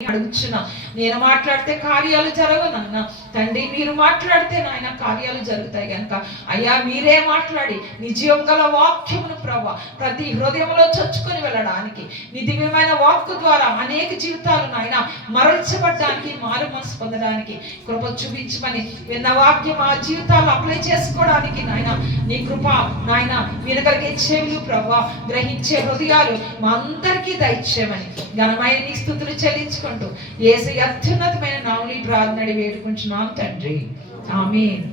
అడుగుచున్నా. నేను మాట్లాడితే కార్యాలు జరగనన్నా తండ్రి, మీరు మాట్లాడితే నాయన కార్యాలు జరుగుతాయి కనుక అయ్యా మీరే మాట్లాడి నిజం గల వాక్యమును ప్రభా ప్రతి హృదయంలో చొచ్చుకొని వెళ్ళడానికి నీ దివ్యమైన వాక్కు ద్వారా అనేక జీవితాలు నాయన మరల్చబడ్డానికి, మారు మనసు పొందడానికి కృప చూపించమని విన్న వాక్యం ఆ జీవితాలు అప్లై చేసుకోవడానికి నాయన నీ కృప నాయన వినగలిగే చెవులు ప్రభా, గ్రహించే హృదయాలు మా అందరికీ దయచేయమని ఘనమైన నీ స్తుతులు చెల్లించుకుంటూ యేసయ్య అత్యున్నతమైన నామములో ప్రార్థన వేడుకుంటున్నాం తండ్రి, ఆమేన్.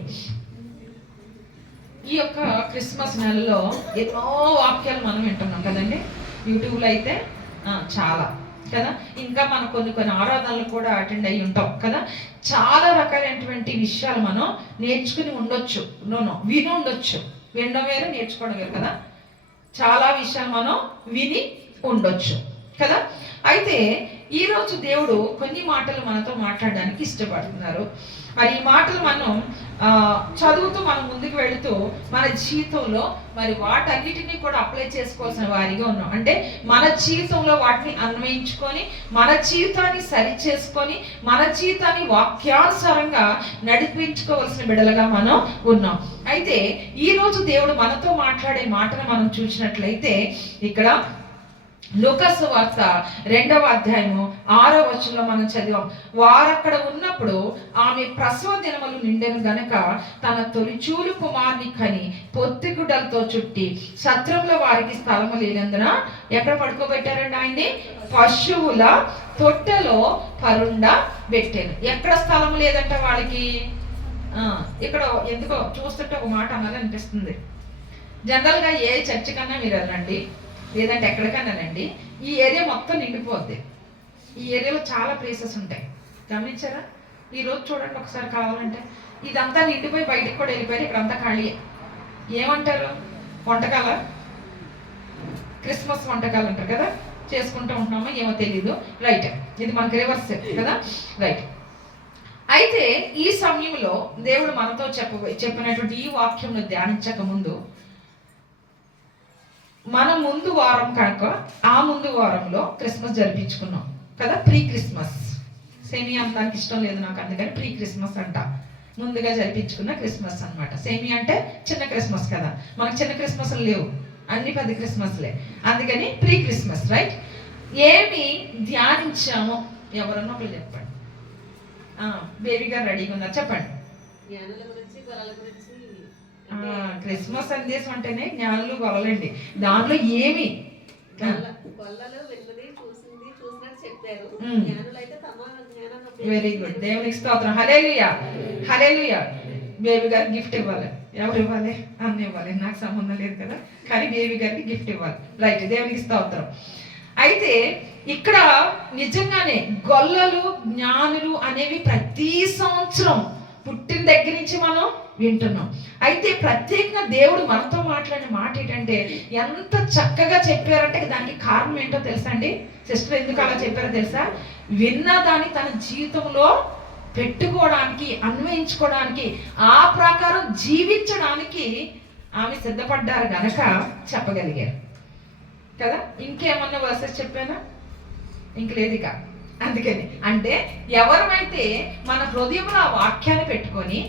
ఈ యొక్క క్రిస్మస్ నెలలో ఎన్నో వాక్యాలు మనం వింటున్నాం కదండి. యూట్యూబ్లో అయితే చాలా కదా, ఇంకా మనం కొన్ని ఆరాధనలు కూడా అటెండ్ అయ్యి ఉంటాం కదా. చాలా రకాలైనటువంటి విషయాలు మనం నేర్చుకుని ఉండొచ్చు, విని ఉండొచ్చు. వినడం వేరు, నేర్చుకోవడం వేరు కదా. చాలా విషయాలు మనం విని ఉండొచ్చు కదా. అయితే ఈరోజు దేవుడు కొన్ని మాటలు మనతో మాట్లాడడానికి ఇష్టపడుతున్నారు. మరి ఈ మాటలు మనం చదువుతూ మనం ముందుకు వెళుతూ మన జీవితంలో మరి వాటన్నిటినీ కూడా అప్లై చేసుకోవాల్సిన వారిగా ఉన్నాం. అంటే మన జీవితంలో వాటిని అన్వయించుకొని మన జీవితాన్ని సరి చేసుకొని మన జీవితాన్ని వాక్యానుసారంగా నడిపించుకోవాల్సిన బిడ్డలుగా మనం ఉన్నాం. అయితే ఈరోజు దేవుడు మనతో మాట్లాడే మాటను మనం చూసినట్లయితే ఇక్కడ లూకాసు సువార్త 2వ అధ్యాయము 6వ వచనంలో మనం చదివాం. వారక్కడ ఉన్నప్పుడు ఆమె ప్రసవ దినములు నిండెను గనక తన తొలిచూలు కుమార్ని కని పొత్తిగుడ్డలతో చుట్టి సత్రంలో వారికి స్థలము లేనందున ఎక్కడ పడుకోబెట్టారండి ఆయన్ని? పశువుల తొట్టెలో పరుండ పెట్టాను. ఎక్కడ స్థలం లేదంట వాళ్ళకి. ఇక్కడ ఎందుకో చూస్తుంటే ఒక మాట అన్నది అనిపిస్తుంది. జనరల్గా ఏ చర్చి కన్నా మీరు వెళ్ళండి, లేదంటే ఎక్కడికన్నానండి, ఈ ఏరియా మొత్తం నిండిపోద్ది. ఈ ఏరియాలో చాలా ప్లేసెస్ ఉంటాయి, గమనించారా? ఈరోజు చూడండి ఒకసారి కావాలంటే ఇదంతా నిండిపోయి బయటకు కూడా వెళ్ళిపోయారు. ఇక్కడ అంతా ఖాళీయే. ఏమంటారు? వంటకాల క్రిస్మస్ వంటకాలు అంటారు కదా, చేసుకుంటూ ఉంటున్నామో ఏమో తెలీదు. రైట్, ఇది మనకి రివర్స్ కదా. రైట్. అయితే ఈ సమయంలో దేవుడు మనతో చెప్పినటువంటి ఈ వాక్యం ధ్యానించక ముందు మనం ముందు వారం కనుక ఆ ముందు వారంలో క్రిస్మస్ జరిపించుకున్నాం కదా. ప్రీ క్రిస్మస్, సేమియా అనడానికి ఇష్టం లేదు నాకు, అందుకని ప్రీ క్రిస్మస్ అంట. ముందుగా జరిపించుకున్న క్రిస్మస్ అన్నమాట. సేమియా అంటే చిన్న క్రిస్మస్ కదా, మనకు చిన్న క్రిస్మస్లు లేవు, అన్ని 10 క్రిస్మస్లే. అందుకని ప్రీ క్రిస్మస్. రైట్. ఏమి ధ్యానించామో ఎవరన్నా ఒకళ్ళు చెప్పండి. బేబీ గారు రెడీగా ఉన్నారు, చెప్పండి. క్రిస్మస్ సందేశం అంటేనే జ్ఞానులు గొలలండి. దానిలో ఏమి వెరీ గుడ్, దేవునికి స్తోత్రం. హల్లెలూయా, హల్లెలూయా. బేబీ గారికి గిఫ్ట్ ఇవ్వాలి. ఎవరు ఇవ్వాలి? అన్న ఇవ్వాలి, నాకు సంబంధం లేదు కదా, కానీ బేబీ గారికి గిఫ్ట్ ఇవ్వాలి. రైట్, దేవునికి స్తోత్రం. అయితే ఇక్కడ నిజంగానే గొల్లలు జ్ఞానులు అనేవి ప్రతి సంవత్సరం పుట్టిన దగ్గర నుంచి మనం వింటున్నాం. అయితే ప్రత్యేకంగా దేవుడు మనతో మాట్లాడిన మాట ఏంటంటే ఎంత చక్కగా చెప్పారంటే దానికి కారణం ఏంటో తెలుసా అండి? సిస్టర్ ఎందుకు అలా చెప్పారో తెలుసా? విన్నదాన్ని తన జీవితంలో పెట్టుకోవడానికి, అన్వయించుకోవడానికి, ఆ ప్రకారం జీవించడానికి ఆమె సిద్ధపడ్డారు గనక చెప్పగలిగారు కదా. ఇంకేమన్నా వర్సెస్ చెప్పానా? ఇంక లేదు ఇక. అందుకని అంటే ఎవరైతే మన హృదయంలో ఆ వాక్యాన్ని పెట్టుకొని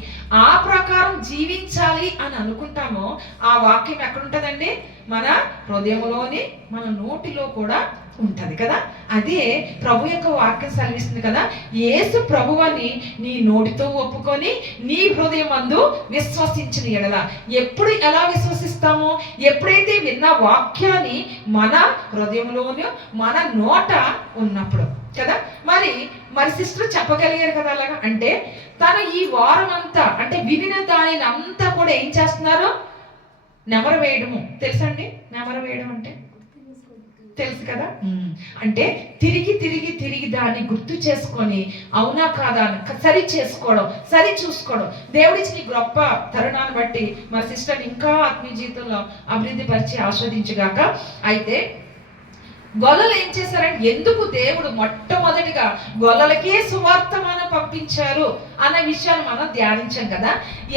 ఆ ప్రకారం జీవించాలి అని అనుకుంటామో ఆ వాక్యం ఎక్కడుంటుందండి? మన హృదయంలోని, మన నోటిలో కూడా ఉంటది కదా. అదే ప్రభు యొక్క వాక్యం సెలవిస్తుంది కదా, యేసు ప్రభువని నీ నోటితో ఒప్పుకొని నీ హృదయం అందు విశ్వసించిన ఎడల. ఎప్పుడు ఎలా విశ్వసిస్తామో? ఎప్పుడైతే విన్న వాక్యాన్ని మన హృదయంలోనూ మన నోట ఉన్నప్పుడు కదా. మరి సిస్టర్ చెప్పగలిగారు కదా అలాగా. అంటే తను ఈ వారం అంతా అంటే వినిన దానిని అంతా కూడా ఏం చేస్తున్నారు? నెమరు వేయడము. తెలుసండి నెమరు వేయడం అంటే? తెలుసు కదా. అంటే తిరిగి దాన్ని గుర్తు చేసుకొని అవునా కాదా సరి చేసుకోవడం, సరి చూసుకోవడం. దేవుడిచ్చిన గొప్ప తరుణాన్ని బట్టి మరి సిస్టర్ ఇంకా ఆత్మీయ జీవితంలో అభివృద్ధి పరిచి ఆస్వాదించగాక. అయితే గొల్లలు ఏం చేశారంటే, ఎందుకు దేవుడు మొట్టమొదటిగా గొల్లలకే సువార్తమానం పంపించారు అన్న విషయాన్ని మనం ధ్యానించాం కదా.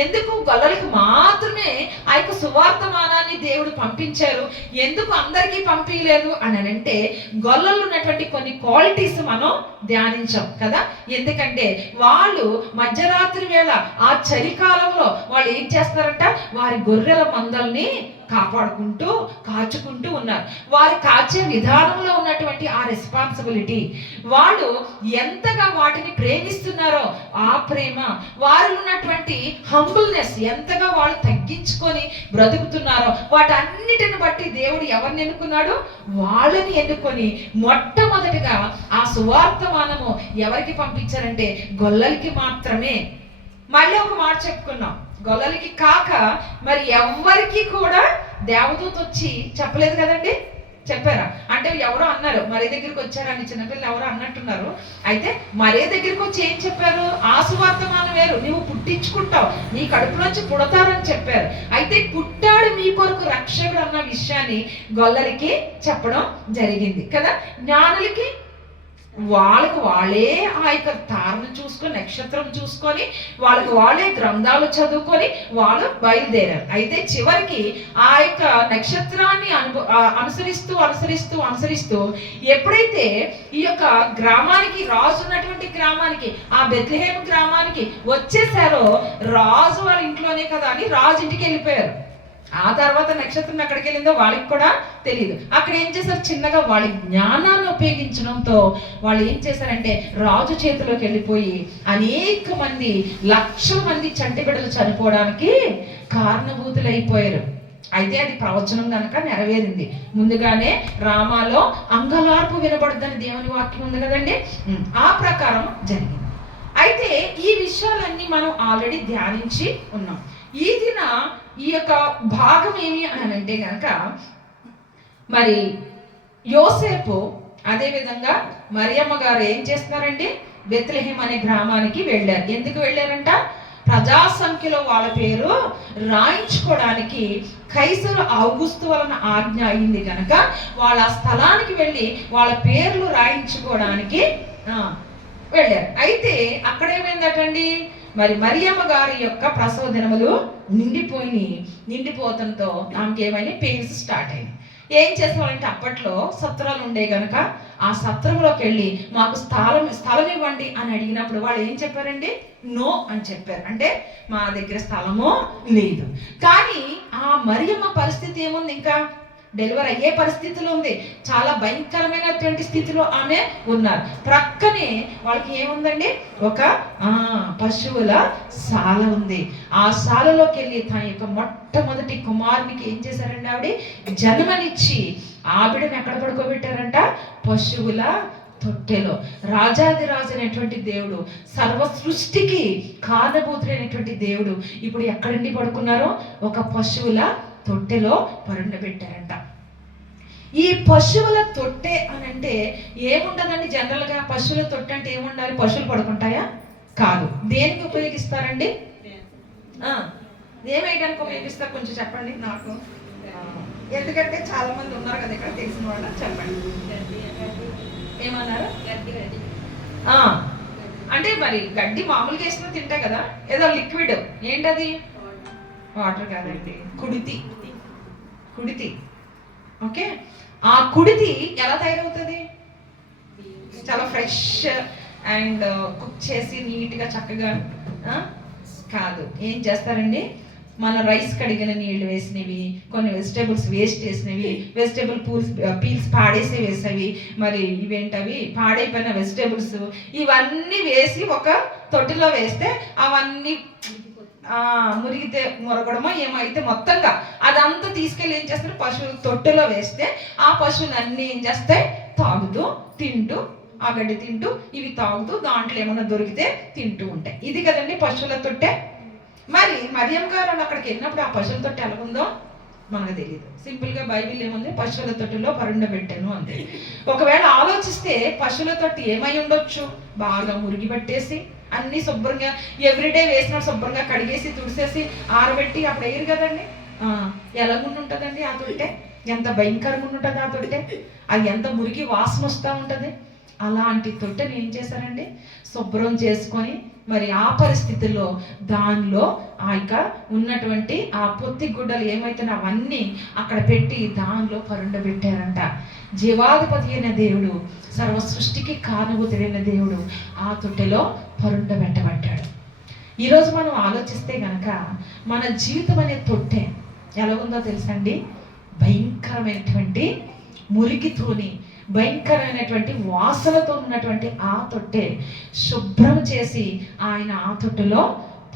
ఎందుకు గొల్లలకు మాత్రమే ఆ యొక్క సువార్తమానాన్ని దేవుడు పంపించారు, ఎందుకు అందరికీ పంపించలేదు అని అంటే, గొల్లలు ఉన్నటువంటి కొన్ని క్వాలిటీస్ మనం ధ్యానించాం కదా. ఎందుకంటే వాళ్ళు మధ్యరాత్రి వేళ ఆ చలికాలంలో వాళ్ళు ఏం చేస్తారంట, వారి గొర్రెల మందల్ని కాపాడుకుంటూ కాచుకుంటూ ఉన్నారు. వారు కాచే విధానంలో ఉన్నటువంటి ఆ రెస్పాన్సిబిలిటీ, వాళ్ళు ఎంతగా వాటిని ప్రేమిస్తున్నారో ఆ ప్రేమ, వారిలో ఉన్నటువంటి హంబుల్నెస్, ఎంతగా వాళ్ళు తగ్గించుకొని బ్రతుకుతున్నారో, వాటన్నిటిని బట్టి దేవుడు ఎవరిని ఎన్నుకున్నాడు, వాళ్ళని ఎన్నుకొని మొట్టమొదటిగా ఆ సువార్తమానము ఎవరికి పంపించారంటే గొల్లలకి మాత్రమే. మళ్ళీ ఒక మాట చెప్పుకున్నాం, గొల్లలకి కాక మరి ఎవరికి కూడా దేవదూత వచ్చి చెప్పలేదు కదండి. చెప్పారా అంటే ఎవరో అన్నారు, మరే దగ్గరికి వచ్చారని చిన్నపిల్లలు ఎవరో అన్నట్టున్నారు. అయితే మరే దగ్గరికి వచ్చి ఏం చెప్పారు, ఆ సువార్తమానం వేరు, నువ్వు పుట్టించుకుంటావు, నీ కడుపులోంచి పుడతారని చెప్పారు. అయితే పుట్టాడు మీ కొరకు రక్షకుడు అన్న విషయాన్ని గొల్లలకి చెప్పడం జరిగింది కదా. జ్ఞానులకి వాళ్ళకు వాళ్ళే ఆ యొక్క తారను చూసుకొని, నక్షత్రం చూసుకొని, వాళ్ళకు వాళ్ళే గ్రంథాలు చదువుకొని వాళ్ళు బయలుదేరారు. అయితే చివరికి ఆ యొక్క నక్షత్రాన్ని అనుసరిస్తూ అనుసరిస్తూ అనుసరిస్తూ ఎప్పుడైతే ఈ యొక్క గ్రామానికి, రాజు ఉన్నటువంటి గ్రామానికి, ఆ బెత్లెహేము గ్రామానికి వచ్చేసారో, రాజు వాళ్ళ ఇంట్లోనే కదా అని రాజు ఇంటికి వెళ్ళిపోయారు. ఆ తర్వాత నక్షత్రం ఎక్కడికి వెళ్ళిందో వాళ్ళకి కూడా తెలియదు. అక్కడ ఏం చేశారు, చిన్నగా వాళ్ళ జ్ఞానాన్ని ఉపయోగించడంతో వాళ్ళు ఏం చేశారంటే రాజు చేతిలోకి వెళ్ళిపోయి అనేక మంది, లక్షల మంది చంటి బిడ్డలు చనిపోవడానికి కారణభూతులు అయిపోయారు. అయితే అది ప్రవచనం కనుక నెరవేరింది. ముందుగానే రామాలో అంగలార్పు వినబడుద్దని దేవుని వాక్యం ఉంది కదండి, ఆ ప్రకారం జరిగింది. అయితే ఈ విషయాలన్నీ మనం ఆల్రెడీ ధ్యానించి ఉన్నాం. ఈ దిన ఈ యొక్క భాగం ఏమి అని అంటే కనుక, మరి యోసేపు అదేవిధంగా మరియమ్మ గారు ఏం చేస్తున్నారండి, బెత్లెహేం అనే గ్రామానికి వెళ్ళారు. ఎందుకు వెళ్ళారంట, ప్రజా సంఖ్యలో వాళ్ళ పేరు రాయించుకోవడానికి కైసరు ఔగుస్తు వలన ఆజ్ఞ అయింది కనుక వాళ్ళ స్థలానికి వెళ్ళి వాళ్ళ పేర్లు రాయించుకోవడానికి వెళ్ళారు. అయితే అక్కడేమైందటండి, మరి మరియమ్మ గారి యొక్క ప్రసవ దినములు నిండిపోవడంతో ఆమెకి ఏమైనా పెయిన్స్ స్టార్ట్ అయింది. ఏం చేసేవాళ్ళంటే అప్పట్లో సత్రాలు ఉండే కనుక ఆ సత్రంలోకి వెళ్ళి మాకు స్థలం ఇవ్వండి అని అడిగినప్పుడు వాళ్ళు ఏం చెప్పారండి, నో అని చెప్పారు. అంటే మా దగ్గర స్థలము లేదు. కానీ ఆ మరియమ్మ పరిస్థితి ఏముంది, ఇంకా డెలివరీ అయ్యే పరిస్థితిలో ఉంది, చాలా భయంకరమైనటువంటి స్థితిలో ఆమె ఉన్నారు. ప్రక్కనే వాళ్ళకి ఏముందండి, ఒక పశువుల శాల ఉంది. ఆ శాలలోకి వెళ్ళి తన యొక్క మొట్టమొదటి కుమారునికి ఏం చేశారండి, ఆవిడ జన్మనిచ్చి ఆవిడని ఎక్కడ పడుకోబెట్టారంట, పశువుల తొట్టెలో. రాజాదిరాజు అనేటువంటి దేవుడు, సర్వ సృష్టికి కారణభూతుడైనటువంటి దేవుడు ఇప్పుడు ఎక్కడండి పడుకున్నారో, ఒక పశువుల తొట్టెలో పరుండబెట్టారంట. ఈ పశువుల తొట్టె అని అంటే ఏముండదండి, జనరల్గా పశువుల తొట్టె అంటే ఏముండాలి, పశువులు పడుకుంటాయా, కాదు. దేనికి ఉపయోగిస్తారండి, ఏమేయడానికి ఉపయోగిస్తారు, కొంచెం చెప్పండి నాకు, ఎందుకంటే చాలా మంది ఉన్నారు కదా ఇక్కడ తెలిసిన వాళ్ళు, చెప్పండి. ఏమన్నారు, అంటే మరి గడ్డి మామూలుగా వేసినా తింటా కదా, ఏదో లిక్విడ్, ఏంటది, వాటర్ కాదండి, కుడితి. ఓకే, ఆ కుడితి ఎలా తయారవుతుంది, చాలా ఫ్రెష్ అండ్ కుక్ చేసి నీట్గా చక్కగా కాదు. ఏం చేస్తారండి, మన రైస్ కడిగిన నీళ్లు వేసినవి, కొన్ని వెజిటేబుల్స్ వేస్ట్ చేసినవి, వెజిటేబుల్ పీల్స్ పాడేసి వేసేవి, మరి ఇవేంటవి పాడైపోయిన వెజిటేబుల్స్, ఇవన్నీ వేసి ఒక తొట్టిలో వేస్తే అవన్నీ మురిగితే మురగడమో ఏమైతే మొత్తంగా అదంతా తీసుకెళ్ళి ఏం చేస్తారు, పశువుల తొట్టెలో వేస్తే ఆ పశువులు అన్నీ ఏం చేస్తాయి, తాగుతూ తింటూ, ఆ గడ్డి తింటూ ఇవి తాగుతూ దాంట్లో ఏమన్నా దొరికితే తింటూ ఉంటాయి. ఇది కదండి పశువుల తొట్టె. మరి మరియమ్మ గారు అక్కడికి వెళ్ళినప్పుడు ఆ పశువుల తొట్టె ఎలాగుందో మనకు తెలియదు. సింపుల్గా బైబిల్ ఏముంది, పశువుల తొట్టిలో పరుండబెట్టాను అంతే. ఒకవేళ ఆలోచిస్తే పశువుల తొట్టి ఏమై ఉండొచ్చు, బాగా మురిగి పట్టేసి అన్ని శుభ్రంగా ఎవ్రీడే వేసిన శుభ్రంగా కడిగేసి తుడిసేసి ఆరబెట్టి అప్పుడు వేయరు కదండి, ఎలాగుండి ఉంటుందండి ఆ తొట్టె. ఎంత భయంకరంగా ఉంటుంది ఆ తొట్టె, అది ఎంత మురికి వాసన వస్తూ ఉంటుంది. అలాంటి తొట్టెని ఏం చేశారండి, శుభ్రం చేసుకొని మరి ఆ పరిస్థితుల్లో దానిలో ఆ యొక్క ఉన్నటువంటి ఆ పొత్తి గుడ్డలు ఏమైతే అవన్నీ అక్కడ పెట్టి దానిలో పరుండబెట్టారంట. జీవాధిపతి అయిన దేవుడు, సర్వ సృష్టికి కారణభూతుడైన దేవుడు ఆ తొట్టెలో పరుండబెట్టబడ్డాడు. ఈరోజు మనం ఆలోచిస్తే గనక మన జీవితం అనే తొట్టె ఎలా ఉందో తెలుసండి, భయంకరమైనటువంటి మురికితోని భయంకరమైనటువంటి వాసనతో ఉన్నటువంటి ఆ తొట్టె శుభ్రం చేసి ఆయన ఆ తొట్టెలో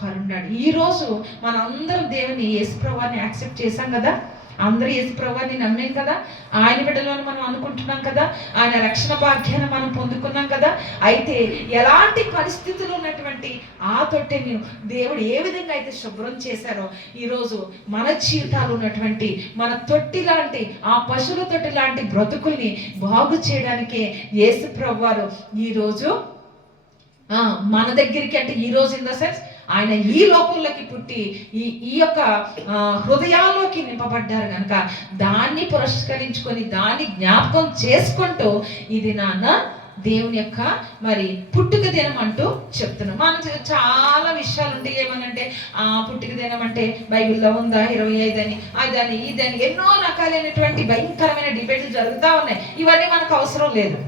పరున్నాడు. ఈరోజు మనందరం దేవుని యేసుప్రభువుని యాక్సెప్ట్ చేశాం కదా, అందరూ యేసుప్రభువుని నమ్మాం కదా, ఆయన బిడ్డలోని మనం అనుకుంటున్నాం కదా, ఆయన రక్షణ భాగ్యాన్ని మనం పొందుకున్నాం కదా. అయితే ఎలాంటి పరిస్థితులు ఉన్నటువంటి ఆ తొట్టెని దేవుడు ఏ విధంగా అయితే శుభ్రం చేశారో ఈరోజు మన జీవితాలు ఉన్నటువంటి మన తొట్టి లాంటి ఆ పశువుల తొట్టి లాంటి బ్రతుకుల్ని బాగు చేయడానికే యేసుప్రభువు వారు ఈరోజు మన దగ్గరికి, అంటే ఈరోజు ఇన్ ద సెన్స్ ఆయన ఈ లోకంలోకి పుట్టి ఈ యొక్క హృదయాల్లోకి నింపబడ్డారు కనుక దాన్ని పురస్కరించుకొని దాన్ని జ్ఞాపకం చేసుకుంటూ ఇది నాన్న దేవుని యొక్క మరి పుట్టుక దినం అంటూ చెప్తున్నాం. మనం చాలా విషయాలు ఉంటాయి. ఏమనంటే పుట్టుక దినం అంటే బైబిల్లో ఉందా, 25 అని, అదని ఇదని ఎన్నో రకాలైనటువంటి భయంకరమైన డిబేట్లు జరుగుతూ ఉన్నాయి. ఇవన్నీ మనకు అవసరం లేదు,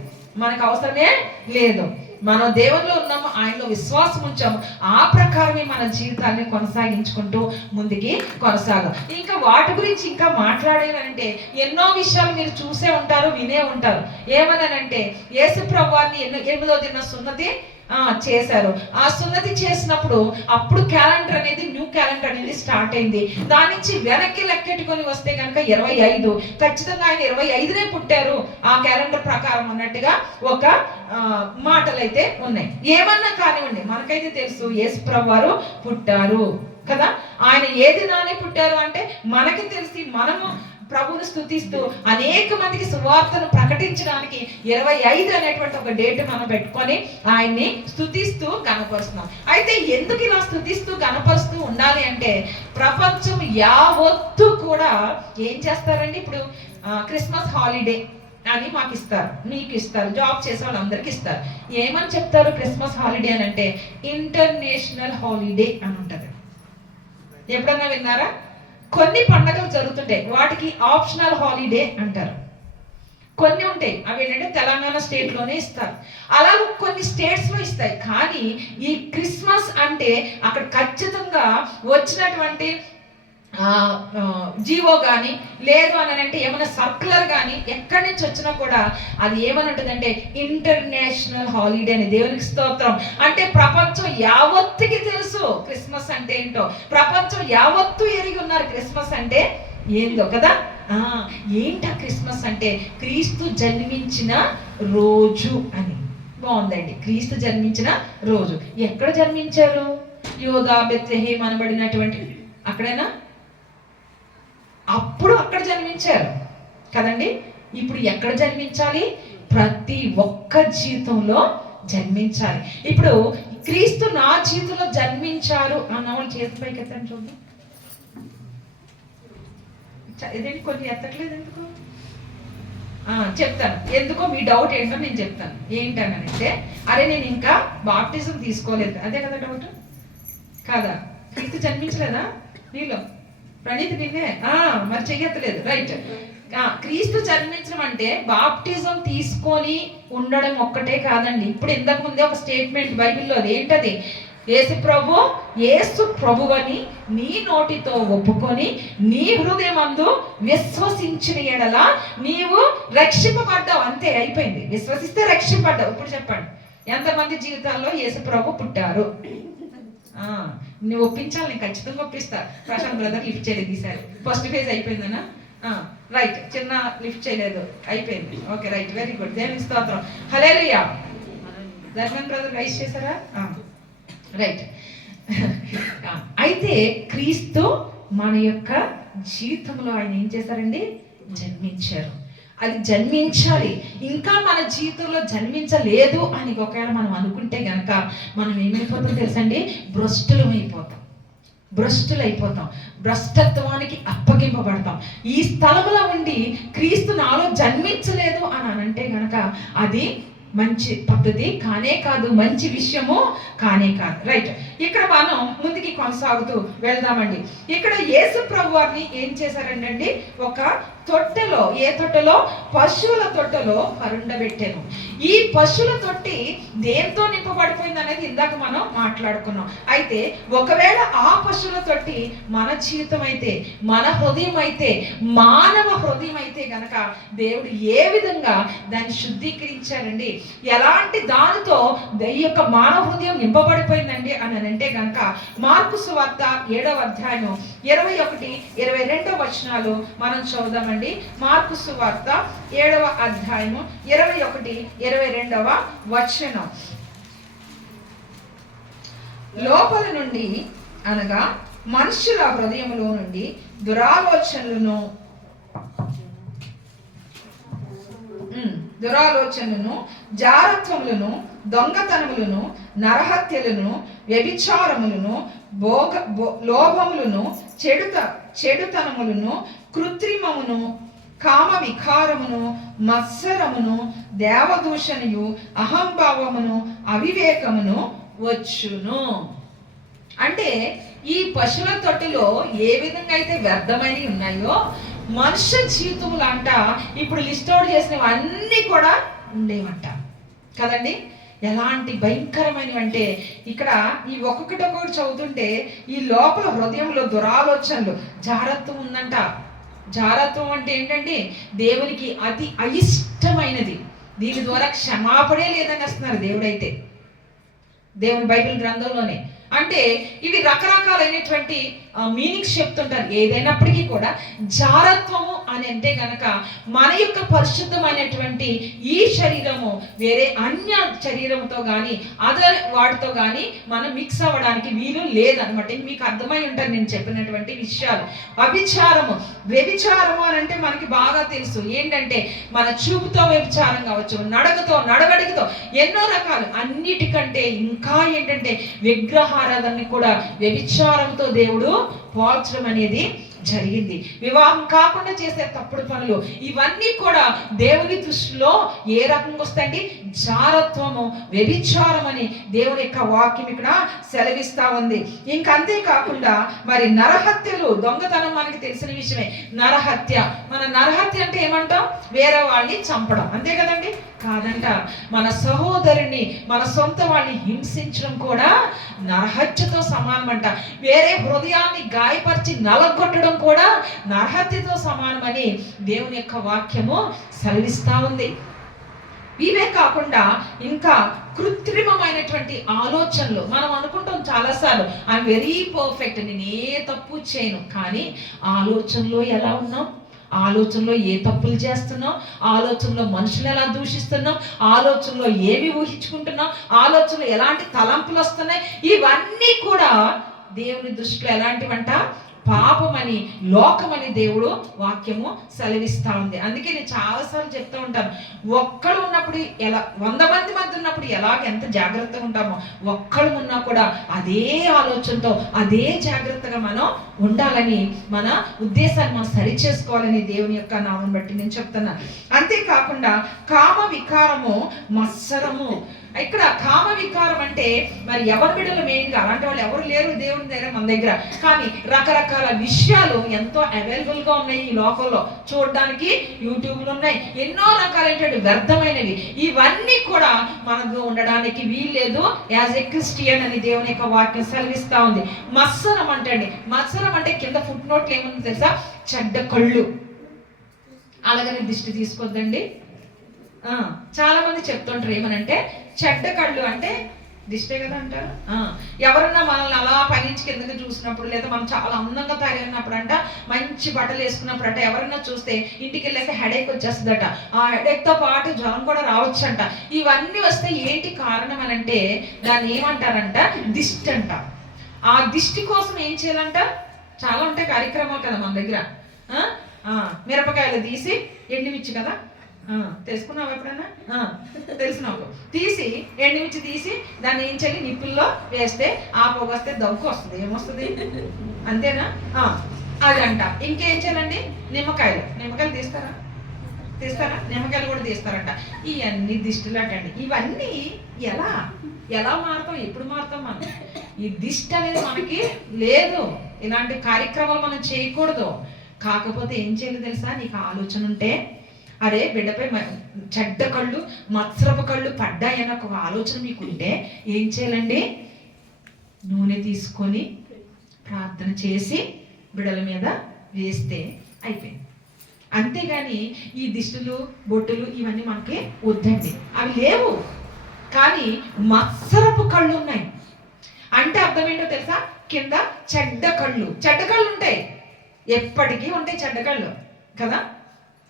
మనకు అవసరమే లేదు. మనం దేవుల్లో ఉన్నాము, ఆయనలో విశ్వాసం ఉంచాము, ఆ ప్రకారమే మన జీవితాన్ని కొనసాగించుకుంటూ ముందుకి కొనసాగాలి. ఇంకా వాటి గురించి ఇంకా మాట్లాడేనంటే ఎన్నో విషయాలు మీరు చూసే ఉంటారు, వినే ఉంటారు. ఏమనంటే యేసుప్రభువు వారిని 8వ దిన సున్నతి చేశారు. ఆ సున్నతి చేసినప్పుడు అప్పుడు క్యాలెండర్ అనేది, న్యూ క్యాలెండర్ అనేది స్టార్ట్ అయింది. దాని నుంచి వెనక్కి లెక్కెట్టుకొని వస్తే కనుక 25, ఖచ్చితంగా ఆయన 25నే పుట్టారు ఆ క్యాలెండర్ ప్రకారం అన్నట్టుగా ఒక మాటలు అయితే ఉన్నాయి. ఏమన్నా కానివ్వండి, మనకైతే తెలుసు యేసుప్రభువు వారు పుట్టారు కదా. ఆయన ఏ దినాన్ని పుట్టారు అంటే మనకి తెలిసి మనము ప్రభువును స్తుతిస్తూ అనేక మందికి సువార్తను ప్రకటించడానికి 25 అనేటువంటి ఒక డేట్ మనం పెట్టుకొని ఆయన్ని స్తుతిస్తూ గణపరుస్తున్నాం. అయితే ఎందుకు ఇలా స్తుతిస్తూ గణపరుస్తూ ఉండాలి అంటే ప్రపంచం యావత్తు కూడా ఏం చేస్తారండి, ఇప్పుడు క్రిస్మస్ హాలిడే అని మాకు ఇస్తారు, మీకు ఇస్తారు, జాబ్ చేసే వాళ్ళందరికీ ఇస్తారు. ఏమని చెప్తారు క్రిస్మస్ హాలిడే అని అంటే ఇంటర్నేషనల్ హాలిడే అని ఉంటుంది. ఎప్పుడన్నా విన్నారా? కొన్ని పండుగలు జరుగుతుంటాయి, వాటికి ఆప్షనల్ హాలిడే అంటారు. కొన్ని ఉంటాయి, అవి ఏంటంటే తెలంగాణ స్టేట్లోనే ఇస్తారు, అలా కొన్ని స్టేట్స్లో ఇస్తాయి. కానీ ఈ క్రిస్మస్ అంటే అక్కడ ఖచ్చితంగా వచ్చినటువంటి జీవో కానీ లేదు అని అంటే ఏమైనా సర్క్యులర్ కానీ ఎక్కడి నుంచి వచ్చినా కూడా అది ఏమని ఉంటుందంటే ఇంటర్నేషనల్ హాలిడే అని. దేవునికి స్తోత్రం. అంటే ప్రపంచం యావత్తుకి తెలుసు క్రిస్మస్ అంటే ఏంటో, ప్రపంచం యావత్తు ఎరిగి ఉన్నారు క్రిస్మస్ అంటే ఏందో కదా. ఏంటా క్రిస్మస్ అంటే క్రీస్తు జన్మించిన రోజు అని. బాగుందండి, క్రీస్తు జన్మించిన రోజు. ఎక్కడ జన్మించారు? యోదా బెత్లెహేమ్ అనబడినటువంటి అక్కడేనా, అప్పుడు అక్కడ జన్మించారు కదండి. ఇప్పుడు ఎక్కడ జన్మించాలి? ప్రతి ఒక్క జీవితంలో జన్మించాలి. ఇప్పుడు క్రీస్తు నా జీవితంలో జన్మించారు అన్న వాళ్ళు చేతి పైకి ఎత్తండి చూద్దాం. ఇదేంటి కొన్ని ఎత్తట్లేదు ఎందుకు? చెప్తాను ఎందుకో, మీ డౌట్ ఏంటో నేను చెప్తాను. ఏంటనంటే అరే నేను ఇంకా బాప్టిజం తీసుకోలేదు, అదే కదా డౌట్ కాదా? క్రీస్తు జన్మించలేదా నీలో? ప్రణీత్ నిన్నే మరి చెయ్యట్లేదు, రైట్. క్రీస్తు జన్మించడం అంటే బాప్టిజం తీసుకొని ఉండడం ఒక్కటే కాదండి. ఇప్పుడు ఇంతకు ముందే ఒక స్టేట్మెంట్ బైబిల్లో, అది ఏంటది? యేసు ప్రభువని నీ నోటితో ఒప్పుకొని నీ హృదయమందు విశ్వసించిన ఎడల నీవు రక్షింపబడ్డావు. అంతే, అయిపోయింది. విశ్వసిస్తే రక్షింపబడ్డావు. ఇప్పుడు చెప్పండి, ఎంతమంది జీవితాల్లో యేసు ప్రభు పుట్టారు? నువ్వు ఒప్పించాలి, నేను ఖచ్చితంగా ఒప్పిస్తా. ప్రశాంత్ బ్రదర్ లిఫ్ట్ చేయలేదు ఈసారి. ఫస్ట్ ఫేజ్ అయిపోయిందనా? రైట్, చిన్న లిఫ్ట్ చేయలేదు, అయిపోయింది. Okay, right, very good. దేవునికి స్తోత్రం. హల్లెలూయా. ధర్మన్ బ్రదర్ రైస్ చేశారా? రైట్. అయితే క్రీస్తు మన యొక్క జీవితంలో ఆయన ఏం చేశారండి? జన్మించారు. అది జన్మించాలి. ఇంకా మన జీవితంలో జన్మించలేదు అని ఒకవేళ మనం అనుకుంటే గనక మనం ఏమైపోతాం తెలుసండి? భ్రష్టులం అయిపోతాం. భ్రష్టులైపోతాం, భ్రష్టత్వానికి అప్పగింపబడతాం. ఈ స్థలంలో ఉండి క్రీస్తు నాలో జన్మించలేదు అని అంటే గనక అది మంచి పద్ధతి కానే కాదు, మంచి విషయము కానే కాదు. రైట్, ఇక్కడ మనం ముందుకి కొనసాగుతూ వెళ్దామండి. ఇక్కడ యేసు ప్రభు వారిని ఏం చేశారండి, ఒక తొట్టెలో, ఏ తొట్టెలో, పశువుల తొట్టెలో పరుండబెట్టాను. ఈ పశువుల తొట్టి దేంతో నింపబడిపోయింది అనేది ఇందాక మనం మాట్లాడుకున్నాం. అయితే ఒకవేళ ఆ పశువుల తొట్టి మన జీవితం అయితే, మన హృదయం అయితే, మానవ హృదయం అయితే గనక దేవుడు ఏ విధంగా దాన్ని శుద్ధీకరించారండి, ఎలాంటి దానితో ఈ యొక్క మానవ హృదయం నింపబడిపోయిందండి అని అంటే గనక మార్కు సువార్త 7వ అధ్యాయం 21, 22 వచనాలు మనం చదువుదామండి. మార్కు సువార్త 7వ అధ్యాయము 21, 22 వచనం. లోపల నుండి అనగా మనుషుల హృదయములో నుండి దురాలోచనలను జారత్వములను, దొంగతనములను, నరహత్యలను, వ్యభిచారములను, లోభములను, చెడుతనములను, కృత్రిమమును, కామ వికారమును, మత్సరమును, దేవదూషణయు, అహంభావమును, అవివేకమును వచ్చును. అంటే ఈ పశువుల తొట్టిలో ఏ విధంగా అయితే వ్యర్థమైనవి ఉన్నాయో మనుష్య జీవితములు అంట ఇప్పుడు లిస్ట్ అవుట్ చేసినవి అన్నీ కూడా ఉండేవంట కదండి. ఎలాంటి భయంకరమైనవి అంటే ఇక్కడ ఈ ఒక్కొక్కటి చదువుతుంటే ఈ లోపల హృదయంలో దురాలోచనలు, జారత్వం ఉందంట. జారత్వం అంటే ఏంటంటే దేవునికి అతి అయిష్టమైనది. దీని ద్వారా క్షమాపణే లేదని వస్తున్నారు దేవుడైతే, దేవుని బైబిల్ గ్రంథంలోనే. అంటే ఇవి రకరకాలైనటువంటి మీనింగ్స్ చెప్తుంటారు. ఏదైనప్పటికీ కూడా జారత్వము అని అంటే గనక మన యొక్క పరిశుద్ధమైనటువంటి ఈ శరీరము వేరే అన్య శరీరంతో కానీ అదర్ వాటితో కానీ మనం మిక్స్ అవ్వడానికి వీలు లేదనమాట. మీకు అర్థమై ఉంటారు నేను చెప్పినటువంటి విషయాలు. వ్యభిచారము అని అంటే మనకి బాగా తెలుసు. ఏంటంటే మన చూపుతో వ్యభిచారం కావచ్చు, నడవడికతో ఎన్నో రకాలు. అన్నిటికంటే ఇంకా ఏంటంటే విగ్రహారాధనని కూడా వ్యభిచారంతో దేవుడు పోల్చడం అనేది జరిగింది. వివాహం కాకుండా చేసే తప్పుడు పనులు ఇవన్నీ కూడా దేవుని దృష్టిలో ఏ రకంగా వస్తాయండి, జారత్వము, వ్యభిచారం అని దేవుని యొక్క వాక్యం ఇక్కడ సెలవిస్తా ఉంది. ఇంకంతే కాకుండా మరి నరహత్యలు, దొంగతనం మనకి తెలిసిన విషయమే. మన నరహత్య అంటే ఏమంటాం, వేరే వాళ్ళని చంపడం, అంతే కదండి. కాదంట, మన సహోదరుని, మన సొంత వాళ్ళని హింసించడం కూడా నరహత్యతో సమానమంట. వేరే హృదయాన్ని గాయపరిచి నలగొట్టడం కూడా నరహత్యతో సమానమని దేవుని యొక్క వాక్యము సెలవిస్తా ఉంది. ఇవే కాకుండా ఇంకా కృత్రిమమైనటువంటి ఆలోచనలు. మనం అనుకుంటాం చాలాసార్లు ఐఎమ్ వెరీ పర్ఫెక్ట్, నేను ఏ తప్పు చేయను. కానీ ఆలోచనలో ఎలా ఉన్నాం, ఆలోచనలో ఏ తప్పులు చేస్తున్నాం, ఆలోచనలో మనుషులు ఎలా దూషిస్తున్నాం, ఆలోచనలో ఏమి ఊహించుకుంటున్నాం, ఆలోచనలో ఎలాంటి తలంపులు వస్తున్నాయి, ఇవన్నీ కూడా దేవుని దృష్టిలో ఎలాంటివంట, పాపమని, లోకమని దేవుడు వాక్యము సెలవిస్తా ఉంది. అందుకే నేను చాలాసార్లు చెప్తూ ఉంటాను, ఒక్కడు ఉన్నప్పుడు ఎలా, 100 మంది మధ్య ఉన్నప్పుడు ఎంత జాగ్రత్తగా ఉంటామో, ఒక్కడు ఉన్నా కూడా అదే ఆలోచనతో అదే జాగ్రత్తగా మనం ఉండాలని, మన ఉద్దేశాన్ని మనం సరి చేసుకోవాలని దేవుని యొక్క నామం బట్టి నేను చెప్తున్నా. అంతేకాకుండా కామ వికారము, మత్సరము. ఇక్కడ కామ వికారం అంటే మరి ఎవరి బిడ్డలు మెయిన్గా అలాంటి వాళ్ళు ఎవరు లేరు దేవుని దగ్గర, మన దగ్గర. కానీ రకరకాల విషయాలు ఎంతో అవైలబుల్గా ఉన్నాయి ఈ లోకంలో. చూడడానికి యూట్యూబ్లు ఉన్నాయి, ఎన్నో రకాలైనటువంటి వ్యర్థమైనవి. ఇవన్నీ కూడా మనకు ఉండడానికి వీల్లేదు యాజ్ ఎ క్రిస్టియన్ అని దేవుని యొక్క వాక్యం సెలవిస్తా ఉంది. మత్సరం అంటే కింద ఫుట్ నోట్లు ఏముంది తెలుసా, చెడ్డ కళ్ళు. అలాగనే దిష్టి తీసుకోద్దండి. చాలా మంది చెప్తుంటారు ఏమనంటే, చెడ్డ కళ్ళు అంటే దిష్టే కదా అంటారు. ఎవరన్నా మనల్ని అలా పైనుంచి కిందకి చూసినప్పుడు, లేదా మనం చాలా అందంగా తయారైనప్పుడు అంట, మంచి బట్టలు వేసుకున్నప్పుడు అంట, ఎవరన్నా చూస్తే ఇంటికి వెళ్ళాక హెడేక్ వచ్చేస్తుందట. ఆ హెడేక్తో పాటు జ్వరం కూడా రావచ్చంట. ఇవన్నీ వస్తే ఏంటి కారణం అని అంటే దాన్ని ఏమంటారంట, దిష్టి అంట. ఆ దిష్టి కోసం ఏం చేయాలంట, చాలా ఉంటాయి కార్యక్రమాలు కదా మన దగ్గర. మిరపకాయలు తీసి, ఎండుమిర్చి కదా తెలుసుకున్నావు ఎప్పుడైనా? తెలుసున్నావు. తీసి ఎండుమిర్చి తీసి దాన్ని ఏం చేయాలి, నిప్పుల్లో వేస్తే ఆ పొగ వస్తే దగ్గు వస్తుంది. ఏమొస్తుంది? అంతేనా? అదంట. ఇంకేం చేయాలండి? నిమ్మకాయలు తీస్తారా? నిమ్మకాయలు కూడా తీస్తారంట. ఇవన్నీ దిష్టిలు అంటండి. ఇవన్నీ ఎలా మారుతాం, ఎప్పుడు మారుతాం మనం? ఈ దిష్టి అనేది మనకి లేదు. ఇలాంటి కార్యక్రమాలు మనం చేయకూడదు. కాకపోతే ఏం చేయాలి తెలుసా? నీకు ఆలోచన ఉంటే, అరే బిడ్డపై చెడ్డ కళ్ళు, మత్సరపు కళ్ళు పడ్డాయని ఒక ఆలోచన మీకుంటే ఏం చేయాలండి? నూనె తీసుకొని ప్రార్థన చేసి బిడ్డల మీద వేస్తే అయిపోయింది. అంతేగాని ఈ దిష్టులు, బొట్టులు ఇవన్నీ మనకి వద్దండి. అవి లేవు. కానీ మత్సరపు కళ్ళు ఉన్నాయి. అంటే అర్థం ఏంటో తెలుసా? కింద చెడ్డ కళ్ళు ఉంటాయి. ఎప్పటికీ ఉంటాయి చెడ్డ కళ్ళు కదా.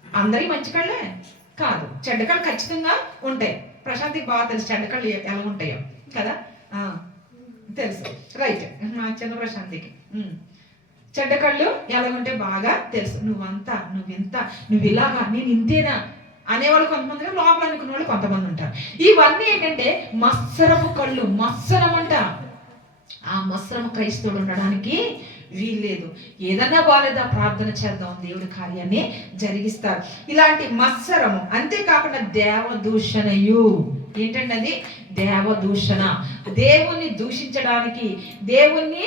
అందరి మంచి కళ్ళే కాదు, చెడ్డ కళ్ళు ఖచ్చితంగా ఉంటాయి. ప్రశాంతికి బాగా తెలుసు చెడ్డ కళ్ళు ఎలా ఉంటాయో కదా. తెలుసు, రైట్. మా చిన్న ప్రశాంతికి చెడ్డ కళ్ళు ఎలాగుంటే బాగా తెలుసు. నువ్వు ఇలాగా, నేను ఇంతేనా అనేవాళ్ళు కొంతమంది, లోపల అనుకున్న వాళ్ళు కొంతమంది ఉంటారు. ఇవన్నీ ఏంటంటే మత్సరపు కళ్ళు, మత్సరం అంట. ఆ మత్సరం క్రైస్తవుడు ఉండడానికి వీల్లేదు. ఏదన్నా బాలేదా, ప్రార్థన చేద్దాం, దేవుడి కార్యాన్ని జరిగిస్తారు. ఇలాంటి మత్సరము, అంతేకాకుండా దేవదూషణయు. ఏంటండి అది? దేవదూషణ. దేవుణ్ణి దూషించడానికి, దేవుణ్ణి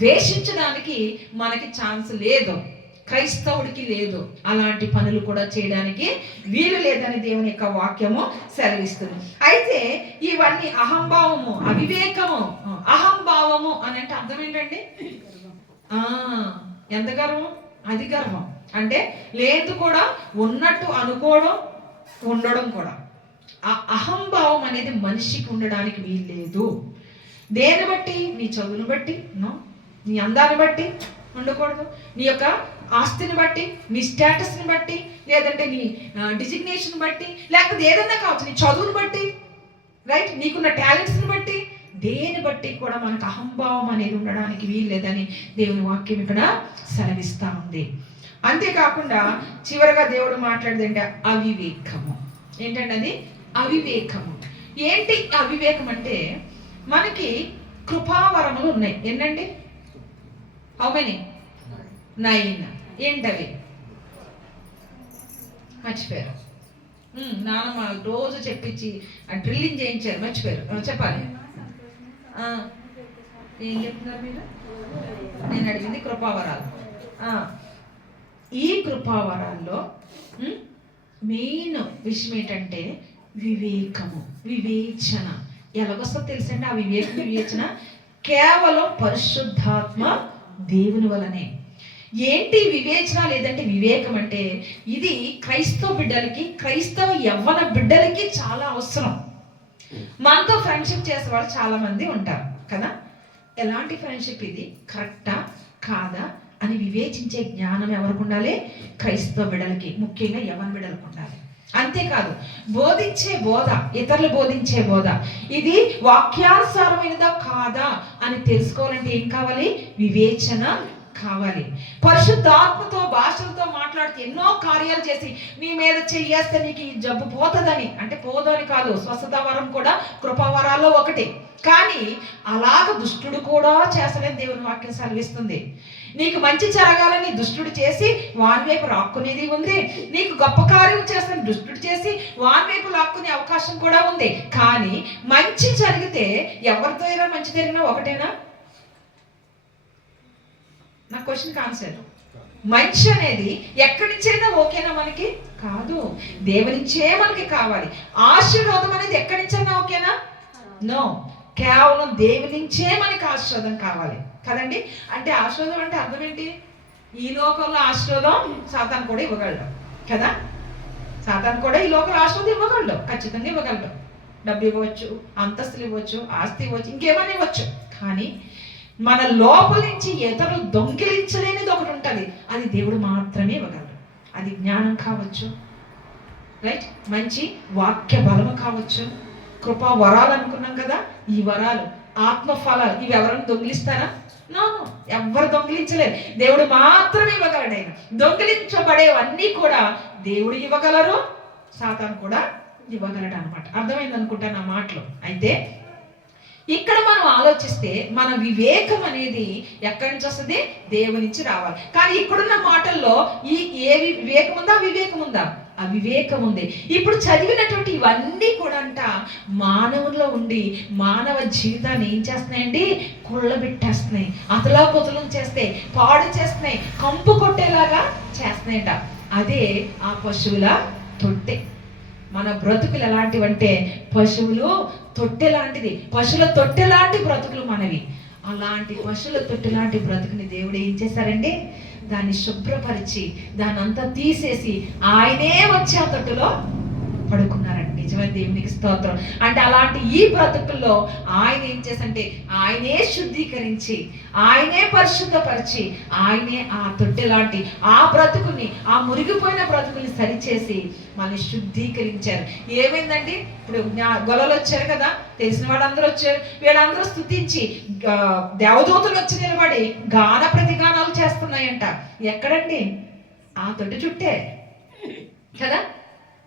ద్వేషించడానికి మనకి ఛాన్స్ లేదు, క్రైస్తవుడికి లేదు. అలాంటి పనులు కూడా చేయడానికి వీలు లేదని దేవుని యొక్క వాక్యము సెలవిస్తుంది. అయితే ఇవన్నీ అహంభావము, అవివేకము. అహంభావము అని అంటే అర్థం ఏంటండి? ఎంత గర్వం? అది గర్వం. అంటే లేదు కూడా ఉన్నట్టు అనుకోవడం, ఉండడం కూడా. ఆ అహంభావం అనేది మనిషికి ఉండడానికి వీల్లేదు. దేని బట్టి? నీ చదువును బట్టి, నీ అందాన్ని బట్టి ఉండకూడదు, నీ యొక్క ఆస్తిని బట్టి, నీ స్టేటస్ని బట్టి, లేదంటే నీ డిజిగ్నేషన్ బట్టి, లేకపోతే ఏదన్నా కావచ్చు, నీ చదువును బట్టి, రైట్, నీకున్న టాలెంట్స్ని బట్టి, దేని బట్టి కూడా మనకు అహంభావం అనేది ఉండడానికి వీల్లేదని దేవుని వాక్యం ఇక్కడ సెలవిస్తా ఉంది. అంతేకాకుండా చివరిగా దేవుడు మాట్లాడేదంటే అవివేకము. ఏంటంటే అది అవివేకము. ఏంటి అవివేకం అంటే? మనకి కృపావరములు ఉన్నాయి. ఏంటండి? How many? 9. ఏంటవి? మర్చిపోయారు. నాన్నమ్మ రోజు చెప్పించి డ్రిల్లింగ్ చేయించారు, మర్చిపోయారు. చెప్పాలి. ఏం చెప్తున్నారు మీరు? నేను అడిగింది కృపావరాలు. ఈ కృపావరాల్లో మెయిన్ విషయం ఏంటంటే వివేకము, వివేచన. ఎలాగొస్తుందో తెలుసండి ఆ వివేచన? కేవలం పరిశుద్ధాత్మ దేవుని వలనే. ఏంటి వివేచన లేదంటే వివేకం అంటే? ఇది క్రైస్తవ బిడ్డలకి, క్రైస్తవ యవ్వన బిడ్డలకి చాలా అవసరం. మనతో ఫ్రెండ్షిప్ చేసే వాళ్ళు చాలా మంది ఉంటారు కదా. ఎలాంటి ఫ్రెండ్షిప్ ఇది, కరెక్టా కాదా అని వివేచించే జ్ఞానం ఎవరికి ఉండాలి? క్రైస్తవ బిడ్డలకి, ముఖ్యంగా యవ్వన బిడ్డలకు ఉండాలి. అంతేకాదు బోధించే బోధ, ఇతరులు బోధించే బోధ ఇది వాక్యానుసారమైనదా కాదా అని తెలుసుకోవాలంటే ఏం కావాలి? వివేచన కావాలి. పరిశుద్ధాత్మతో భాషలతో మాట్లాడితే ఎన్నో కార్యాలు చేసి నీ మీద చెయ్యేస్తే నీకు ఈ జబ్బు పోతుందని అంటే పోదని కాదు, స్వస్థత వరం కూడా కృపావరాల్లో ఒకటి. కానీ అలాగ దుష్టుడు కూడా చేస్తాడని దేవుని వాక్యం సెలవిస్తుంది. నీకు మంచి జరగాలని దుష్టుడు చేసి వాని వైపు లాక్కునేది ఉంది, నీకు గొప్ప కార్యం చేస్తాను దుష్టుడు చేసి వాని వైపు లాక్కునే అవకాశం కూడా ఉంది. కానీ మంచి జరిగితే ఎవరితో అయినా మంచి జరిగినా ఒకటేనా? నా క్వశ్చన్ ఆన్సర్. మంచి అనేది ఎక్కడి నుంచైనా ఓకేనా? మనకి కాదు, దేవునిచ్చే మనకి కావాలి. ఆశీర్వాదం అనేది ఎక్కడి నుంచైనా ఓకేనా? నో, కేవలం దేవుని నుంచే మనకి ఆశీర్వాదం కావాలి కదండి. అంటే ఆశీర్వాదం అంటే అర్థం ఏంటి? ఈ లోకంలో ఆశీర్వాదం సాతాను కూడా ఇవ్వగలడు కదా. సాతాను కూడా ఈ లోకంలో ఆశీర్వాదం ఇవ్వగలడు, ఖచ్చితంగా ఇవ్వగలడు. డబ్బు ఇవ్వచ్చు, అంతస్తులు ఇవ్వచ్చు, ఆస్తి ఇవ్వచ్చు, ఇంకేమైనా ఇవ్వచ్చు. కానీ మన లోపల నుంచి ఇతరులు దొంగిలించలేనిది ఒకటి ఉంటుంది, అది దేవుడు మాత్రమే ఇవ్వగలడు. అది జ్ఞానం కావచ్చు, రైట్, మంచి వాక్య బలము కావచ్చు, కృపా వరాలు అనుకున్నాం కదా. ఈ వరాలు, ఆత్మ ఫలాలు, ఇవి ఎవరైనా దొంగిలిస్తారా? నో, ఎవరు దొంగిలించలేరు, దేవుడు మాత్రమే ఇవ్వగలడు. ఆయన దొంగిలించబడేవన్నీ కూడా దేవుడు ఇవ్వగలరు, సాతాను కూడా ఇవ్వగలడు అనమాట. అర్థమైంది అనుకుంటా నా మాటలు. అయితే ఇక్కడ మనం ఆలోచిస్తే మన వివేకం అనేది ఎక్కడి నుంచి వస్తుంది? దేవుని నుంచి రావాలి. కానీ ఇక్కడున్న మాటల్లో ఏ వివేకం ఉందా? అవివేకం ఉందా? అవివేకం ఉంది. ఇప్పుడు చదివినటువంటి ఇవన్నీ కూడా అంట మానవుల్లో ఉండి మానవ జీవితాన్ని ఏం చేస్తున్నాయండి? కుళ్ళబెట్టేస్తున్నాయి, అతలాకుతలం చేస్తాయి, పాడు చేస్తున్నాయి, కంపు కొట్టేలాగా చేస్తున్నాయంట. అదే ఆ పశువుల తొట్టె. మన బ్రతుకులు ఎలాంటివంటే పశువులు తొట్టె లాంటిది. పశువుల తొట్టె లాంటి బ్రతుకులు మనవి. అలాంటి పశువుల తొట్టె లాంటి బ్రతుకుని దేవుడు ఏం చేశారండి? దాన్ని శుభ్రపరిచి దాన్ని అంతా తీసేసి ఆయనే వచ్చి ఆ తొట్టులో పడుకున్నారండి. నిజమైన దేవునికి స్తోత్రం. అంటే అలాంటి ఈ బ్రతుకుల్లో ఆయన ఏం చేసంటే ఆయనే శుద్ధీకరించి, ఆయనే పరిశుద్ధపరిచి, ఆయనే ఆ తొట్టె లాంటి ఆ బ్రతుకుని, ఆ మురిగిపోయిన బ్రతుకుని సరిచేసి మనల్ని శుద్ధీకరించారు. ఏమైందండి? ఇప్పుడు గొల్లలు వచ్చారు కదా, తెలిసిన వాళ్ళందరూ వచ్చారు. వీళ్ళందరూ స్తుతించి దేవదూతలు వచ్చి నిలబడి గాన ప్రతిగానాలు చేస్తున్నాయంట. ఎక్కడండి? ఆ తొట్టి చుట్టే కదా.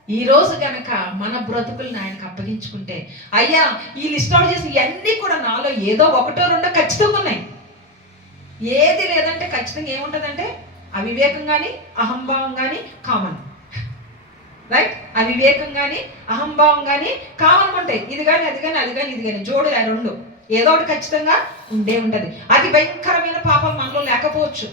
ఈ రోజు గనక మన బ్రతుకుల్ని ఆయనకు అప్పగించుకుంటే, అయ్యా ఈ లిస్ట్ అవుట్ చేసి ఇవన్నీ కూడా నాలో ఏదో ఒకటో రెండో ఖచ్చితంగా ఉన్నాయి. ఏది లేదంటే ఖచ్చితంగా ఏముంటుందంటే అవివేకం కానీ అహంభావం కానీ కామన్. రైట్? అవివేకం కానీ అహంభావం కానీ కామన్ ఉంటాయి. ఇది కానీ అది కానీ అది కానీ ఇది కానీ జోడు ఆ రెండు ఏదో ఒకటి ఖచ్చితంగా ఉండే ఉంటుంది. అది భయంకరమైన పాపం మనలో లేకపోవచ్చు,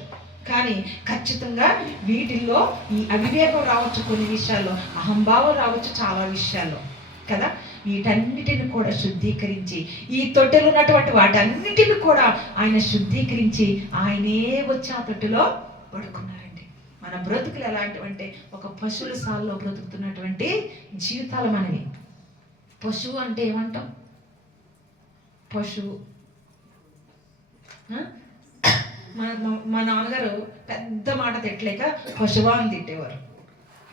కానీ ఖచ్చితంగా వీటిల్లో ఈ అవివేకం రావచ్చు, కొన్ని విషయాల్లో అహంభావం రావచ్చు, చాలా విషయాల్లో కదా. వీటన్నిటిని కూడా శుద్ధీకరించి, ఈ తొట్టెలు ఉన్నటువంటి వాటన్నిటిని కూడా ఆయన శుద్ధీకరించి ఆయనే వచ్చి ఆ తొట్టెలో పడుకున్నారండి. మన బ్రతుకులు ఎలాంటివంటే ఒక పశువుల సాల్లో బ్రతుకుతున్నటువంటి జీవితాలు మనవి. పశువు అంటే ఏమంటాం? పశువు మా నాన్నగారు పెద్ద మాట తిట్టలేక పశువా అని తిట్టేవారు.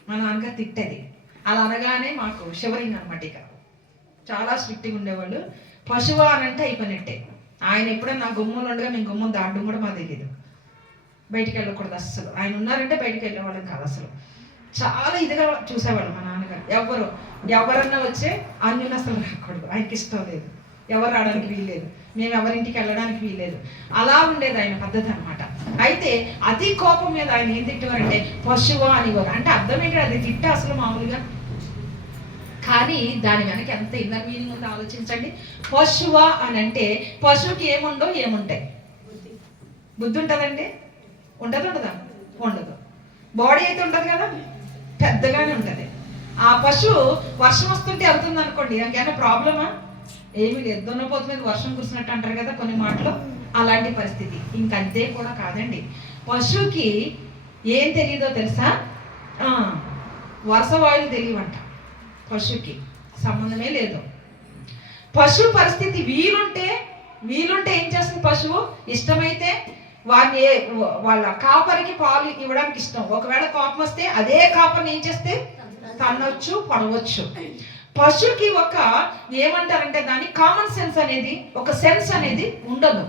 మా నాన్నగారు తిట్టేది. అలా అనగానే మాకు షివరింగ్ అనమాట. ఇక చాలా స్ట్రిక్ట్గా ఉండేవాళ్ళు. పశువా అని అంటే అయిపోయినట్టే. ఆయన ఎప్పుడైనా నా గుమ్మంలో ఉండగా మేము గుమ్మం దాటడం కూడా మాకు తెలియదు. బయటికి వెళ్ళకూడదు అస్సలు. ఆయన ఉన్నారంటే బయటికి వెళ్ళేవాళ్ళం కాదు అసలు. చాలా ఇదిగా చూసేవాళ్ళు మా నాన్నగారు. ఎవరన్నా వచ్చే అన్యులు అసలు రాకూడదు, ఆయనకి ఇష్టం లేదు. ఎవరు రావడానికి వీల్లేదు, మేము ఎవరింటికి వెళ్ళడానికి వీల్లేదు. అలా ఉండేది ఆయన పద్ధతి అనమాట. అయితే అతి కోపం మీద ఆయన ఏం తిట్టేవారంటే పశువా అనేవారు. అంటే అర్థం ఏంటి? అది తిట్ట అసలు మామూలుగా, కానీ దాని వెనక ఎంత ఇన్నర్ మీనింగ్ ఉందో ఆలోచించండి. పశువా అని అంటే పశువుకి ఏముండో ఏముంటాయి? బుద్ధి ఉంటుందండి? ఉండదా? ఉండదు. బాడీ అయితే ఉంటుంది కదా, పెద్దగానే ఉంటుంది. ఆ పశువు వర్షం వస్తుంటే వెళ్తుంది అనుకోండి, దానికైనా ప్రాబ్లమా? ఏమి లేదు. దున్నపోతు మీద వర్షం కురిసినట్టు అంటారు కదా కొన్ని మాటలు, అలాంటి పరిస్థితి. ఇంకంతే కూడా కాదండి. పశువుకి ఏం తెలియదో తెలుసా? వర్ష వాయులు తెలియవంట. పశువుకి సంబంధమే లేదు. పశువు పరిస్థితి వీలుంటే ఏం చేస్తుంది? పశువు ఇష్టమైతే వారిని వాళ్ళ కాపరికి పాలు ఇవ్వడానికి ఇష్టం. ఒకవేళ కోపం వస్తే అదే కాపర్ని ఏం చేస్తే తన్నొచ్చు, పడవచ్చు. పశువుకి ఒక ఏమంటారంటే దాని కామన్ సెన్స్ అనేది, ఒక సెన్స్ అనేది ఉండదు.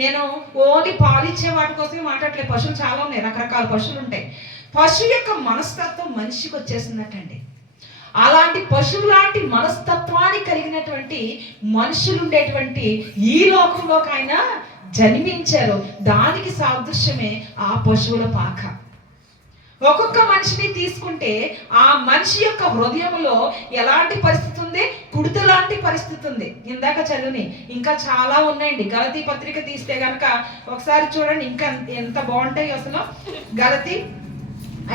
నేను ఓన్లీ పాలిచ్చే వాటి కోసమే మాట్లాడలేదు. పశువులు చాలా ఉన్నాయి, రకరకాల పశువులు ఉంటాయి. పశువు యొక్క మనస్తత్వం మనిషికి వచ్చేసిందటండి. అలాంటి పశువు లాంటి మనస్తత్వాన్ని కలిగినటువంటి మనుషులు ఉండేటువంటి ఈ లోకంలోకి ఆయన జన్మించారు. దానికి సాదృశ్యమే ఆ పశువుల పాక. ఒక్కొక్క మనిషిని తీసుకుంటే ఆ మనిషి యొక్క హృదయంలో ఎలాంటి పరిస్థితి ఉంది? కుడిత లాంటి పరిస్థితి ఉంది. ఇందాక చదివి ఇంకా చాలా ఉన్నాయండి. గలతీ పత్రిక తీస్తే కనుక ఒకసారి చూడండి, ఇంకా ఎంత బాగుంటాయి అసలు. గలతీ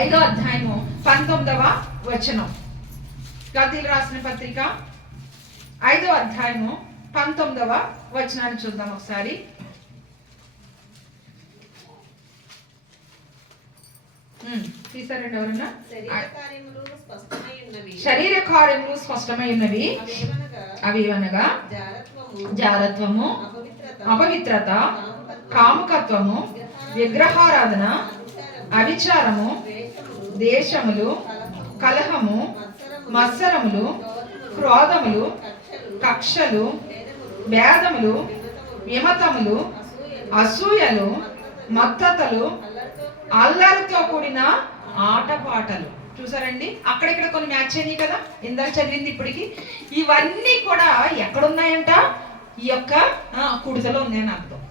5వ అధ్యాయము 19వ వచనం. గలతీలు రాసిన పత్రిక 5వ అధ్యాయము 19వ వచనాన్ని చూద్దాం ఒకసారి. తీసారండి ఎవరన్నా? శరీర కార్యములు స్పష్టమై ఉన్నవి. అవి అనగా జారత్వము, అపవిత్రత, కాముకత్వము, విగ్రహారాధన, అవిచారము, దేశములు, కలహము, మత్సరములు, క్రోధములు, కక్షలు, భేదములు, విమతములు, అసూయలు, మత్తతలు, అల్లరితో కూడిన ఆటపాటలు. చూసారండి, అక్కడిక్కడ కొన్ని మ్యాచ్ అయినాయి కదా ఇందాక చదివింది ఇప్పటికి. ఇవన్నీ కూడా ఎక్కడున్నాయంట? ఈ యొక్క కుడితలో ఉన్నాయని అర్థం.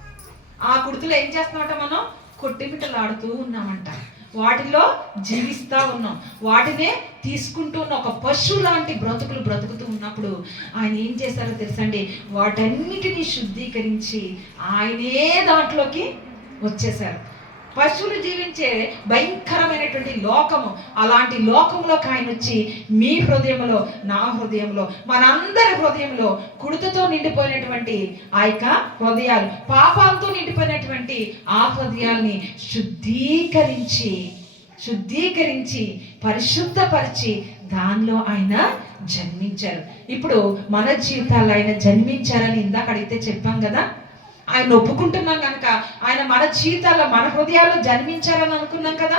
ఆ కుడితలో ఏం చేస్తున్నామంట? మనం కొట్టిమిట్టలాడుతూ ఉన్నామంట, వాటిలో జీవిస్తూ ఉన్నాం, వాటినే తీసుకుంటూ ఉన్న ఒక పశువు లాంటి బ్రతుకులు బ్రతుకుతూ ఉన్నప్పుడు ఆయన ఏం చేశారో తెలుసండి, వాటన్నిటినీ శుద్ధీకరించి ఆయనే దాంట్లోకి వచ్చేసారు. పశువులు జీవించే భయంకరమైనటువంటి లోకము, అలాంటి లోకంలోకి ఆయన వచ్చి మీ హృదయంలో, నా హృదయంలో, మనందరి హృదయంలో కుడితతో నిండిపోయినటువంటి ఆ యొక్క హృదయాలు, పాపాలతో నిండిపోయినటువంటి ఆ హృదయాల్ని శుద్ధీకరించి పరిశుద్ధపరిచి దానిలో ఆయన జన్మించారు. ఇప్పుడు మన జీవితాల్లో ఆయన జన్మించారని ఇందాక అడిగితే చెప్పాం కదా. ఆయన ఒప్పుకుంటున్నాం కనుక ఆయన మన జీవితాల్లో, మన హృదయాల్లో జన్మించారని అనుకున్నాం కదా.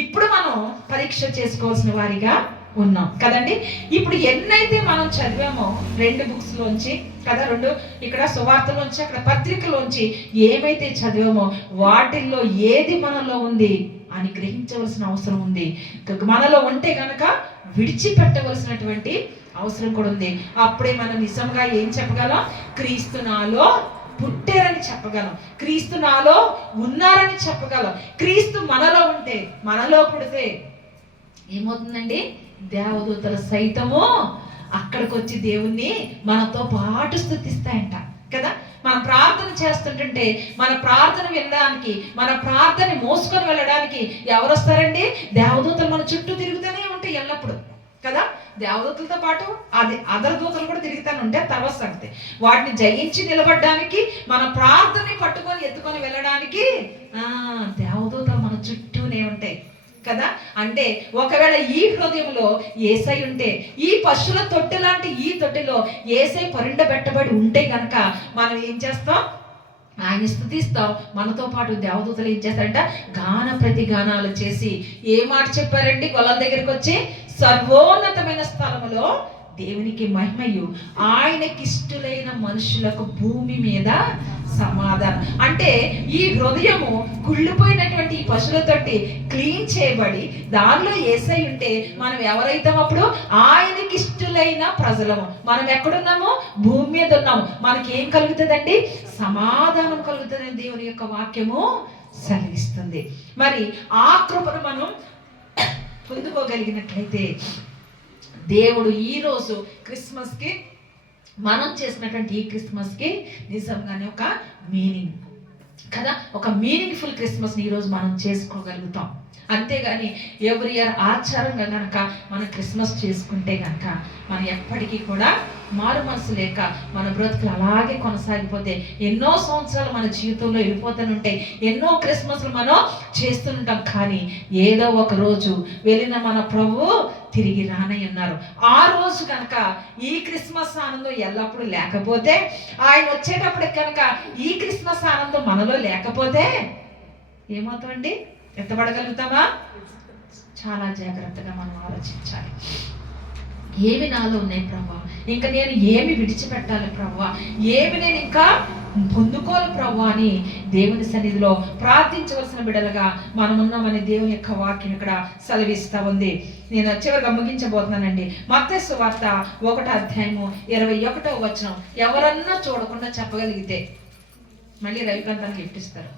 ఇప్పుడు మనం పరీక్ష చేసుకోవాల్సిన వారిగా ఉన్నాం కదండి. ఇప్పుడు ఎన్నైతే మనం చదివామో 2 బుక్స్లోంచి కదా, 2 ఇక్కడ సువార్తలోంచి, అక్కడ పత్రికలోంచి ఏమైతే చదివామో వాటిల్లో ఏది మనలో ఉంది అని గ్రహించవలసిన అవసరం ఉంది. మనలో ఉంటే కనుక విడిచిపెట్టవలసినటువంటి అవసరం కూడా ఉంది. అప్పుడే మనం నిజంగా ఏం చెప్పగలం? క్రీస్తు నాలో పుట్టారని చెప్పగలం, క్రీస్తు నాలో ఉన్నారని చెప్పగలం. క్రీస్తు మనలో ఉంటే, మనలో పుడితే ఏమవుతుందండి? దేవదూతలు సైతము అక్కడికి వచ్చి దేవుణ్ణి మనతో పాటు స్తుతిస్తాయంట కదా. మన ప్రార్థన చేస్తుంటుంటే, మన ప్రార్థన వినడానికి, మన ప్రార్థన మోసుకొని వెళ్ళడానికి ఎవరు వస్తారండి? దేవదూతలు మన చుట్టూ తిరుగుతూనే ఉంటాయి ఎల్లప్పుడు కదా. దేవదూతలతో పాటు అది అదర్ దూతలు కూడా తిరుగుతానే ఉంటాయి, తర్వాత సంగతి. వాటిని జయించి నిలబడడానికి, మన ప్రార్థనని పట్టుకొని ఎత్తుకొని వెళ్ళడానికి దేవదూతలు మన చుట్టూనే ఉంటాయి కదా. అంటే ఒకవేళ ఈ హృదయంలో యేసై ఉంటే, ఈ పశువుల తొట్టె లాంటి ఈ తొట్టెలో యేసై పరిణబెట్టబడి ఉంటే కనుక మనం ఏం చేస్తాం? ఆయన స్తుతిస్తాం. మనతో పాటు దేవదూతలు ఏం చేస్తారంట? గాన ప్రతిగానాలు చేసి ఏ మాట చెప్పారండి? గొల్లల దగ్గరికి వచ్చి, సర్వోన్నతమైన స్థలములో దేవునికి మహిమయు, ఆయనకిష్టులైన మనుషులకు భూమి మీద సమాధానం. అంటే ఈ హృదయము కుళ్ళిపోయినటువంటి ఈ పశువులతోటి క్లీన్ చేయబడి దానిలో యేసై ఉంటే మనం ఎవరైతే అప్పుడు ఆయనకిష్టులైన ప్రజలము. మనం ఎక్కడున్నాము? భూమి మీద ఉన్నాము. మనకి ఏం కలుగుతుందండి? సమాధానం కలుగుతుందని దేవుని యొక్క వాక్యము సెలవిస్తుంది. మరి ఆ కృపను మనం పొందుకోగలిగినట్లయితే దేవుడు ఈరోజు క్రిస్మస్కి, మనం చేసినటువంటి ఈ క్రిస్మస్కి నిజంగానే ఒక మీనింగ్ కదా, ఒక మీనింగ్ఫుల్ క్రిస్మస్ని ఈరోజు మనం చేసుకోగలుగుతాం. అంతేగాని ఎవ్రీ ఇయర్ ఆచారంగా కనుక మనం క్రిస్మస్ చేసుకుంటే కనుక మనం ఎప్పటికీ కూడా మారు మనసు లేక మన బ్రతుకులు అలాగే కొనసాగిపోతే ఎన్నో సంవత్సరాలు మన జీవితంలో వెళ్ళిపోతూనే ఉంటాయి. ఎన్నో క్రిస్మస్లు మనం చేస్తుంటాం. కానీ ఏదో ఒక రోజు వెళ్ళిన మన ప్రభు తిరిగి రానయ్యన్నారు. ఆ రోజు కనుక ఈ క్రిస్మస్ ఆనందం ఎల్లప్పుడూ లేకపోతే, ఆయన వచ్చేటప్పటికి కనుక ఈ క్రిస్మస్ ఆనందం మనలో లేకపోతే ఏమవుతామండి? ఎత్తబడగలుగుతామా? చాలా జాగ్రత్తగా మనం ఆలోచించాలి. ఏమి నాలో ఉన్నాయి ప్రభా, ఇంకా నేను ఏమి విడిచిపెట్టాలి ప్రభా, ఏమి నేను ఇంకా పొందుకోవాలి ప్రభా అని దేవుని సన్నిధిలో ప్రార్థించవలసిన బిడ్డలుగా మనం ఉన్నామని దేవుని యొక్క వాక్యం ఇక్కడ సెలవిస్తూ ఉంది. నేను చివరిగా ముగించబోతున్నానండి. మత్తయి సువార్త 1వ అధ్యాయము 21వ వచనం ఎవరన్నా చూడకుండా చెప్పగలిగితే మళ్ళీ రవికాంతాన్ని గిఫ్ట్ ఇస్తారు.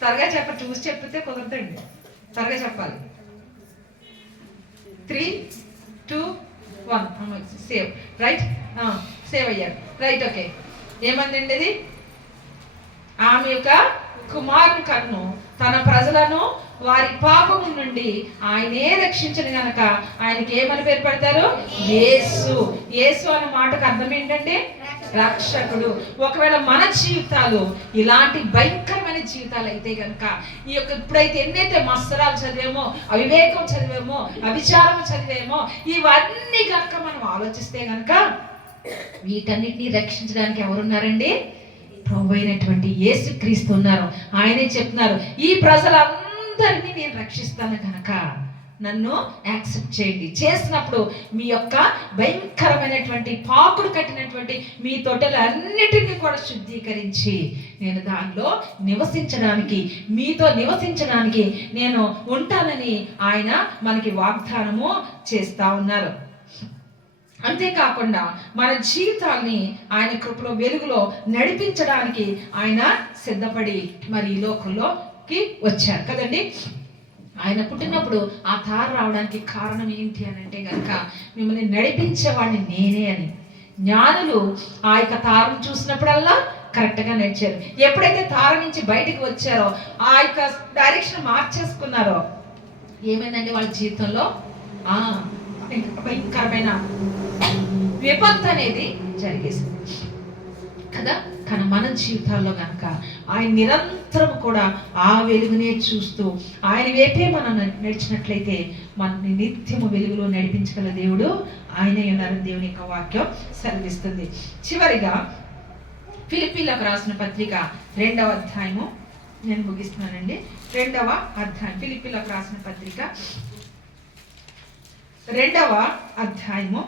త్వరగా చూసి చెప్తే కుదరదండి, త్వరగా చెప్పాలి. 3, 2, 1 సేవ్. రైట్, సేవ్ అయ్యారు. Right, okay. ఏమందండి ఇది? ఆమె యొక్క కుమారుని కన్ను తన ప్రజలను వారి పాపము నుండి ఆయనే రక్షించిన గనక ఆయనకి ఏమని పేరు పెడతారు? యేసు. యేసు అనే మాటకు అర్థం ఏంటంటే రక్షకుడు. ఒకవేళ మన జీవితాలు ఇలాంటి భయంకరమైన జీవితాలు అయితే కనుక, ఈ యొక్క ఇప్పుడైతే ఎన్నైతే మత్సరాలు చదివేమో, అవివేకం చదివేమో, అవిచారం చదివేమో, ఇవన్నీ కనుక మనం ఆలోచిస్తే కనుక వీటన్నిటిని రక్షించడానికి ఎవరున్నారండి? ప్రభు అయినటువంటి యేసుక్రీస్తు ఉన్నారు. ఆయనే చెప్తున్నారు, ఈ ప్రజలందరినీ నేను రక్షిస్తాను కనుక నన్ను యాక్సెప్ట్ చేయండి. చేసినప్పుడు మీ యొక్క భయంకరమైనటువంటి పాకుడు కట్టినటువంటి మీ తొట్టెలు అన్నిటినీ కూడా శుద్ధీకరించి నేను దానిలో నివసించడానికి, మీతో నివసించడానికి నేను ఉంటానని ఆయన మనకి వాగ్దానము చేస్తా ఉన్నారు. అంతేకాకుండా మన జీవితాల్ని ఆయన కృపలో వెలుగులో నడిపించడానికి ఆయన సిద్ధపడి మరి ఈ లోకంలోకి వచ్చారు కదండి. ఆయన పుట్టినప్పుడు ఆ తార రావడానికి కారణం ఏంటి అని అంటే కనుక మిమ్మల్ని నడిపించేవాడిని నేనే అని. జ్ఞానులు ఆ యొక్క తారను చూసినప్పుడల్లా కరెక్ట్గా నడిచారు. ఎప్పుడైతే తార నుంచి బయటికి వచ్చారో ఆ యొక్క డైరెక్షన్ మార్చేసుకున్నారో ఏమైందండి వాళ్ళ జీవితంలో భయంకరమైన విపత్తు అనేది జరిగేసింది కదా. కానీ మన జీవితాల్లో కనుక ఆయన నిరంతరం కూడా ఆ వెలుగునే చూస్తూ ఆయన వైపే మనం నడిచినట్లయితే మనని నిత్యము వెలుగులో నడిపించగల దేవుడు ఆయనే ఉన్నారని దేవుని యొక్క వాక్యం సెలవిస్తుంది. చివరిగా ఫిలిప్పీలకు రాసిన పత్రిక 2వ అధ్యాయము నేను ముగిస్తున్నానండి. 2వ అధ్యాయం ఫిలిప్పీలకు రాసిన పత్రిక 2వ అధ్యాయము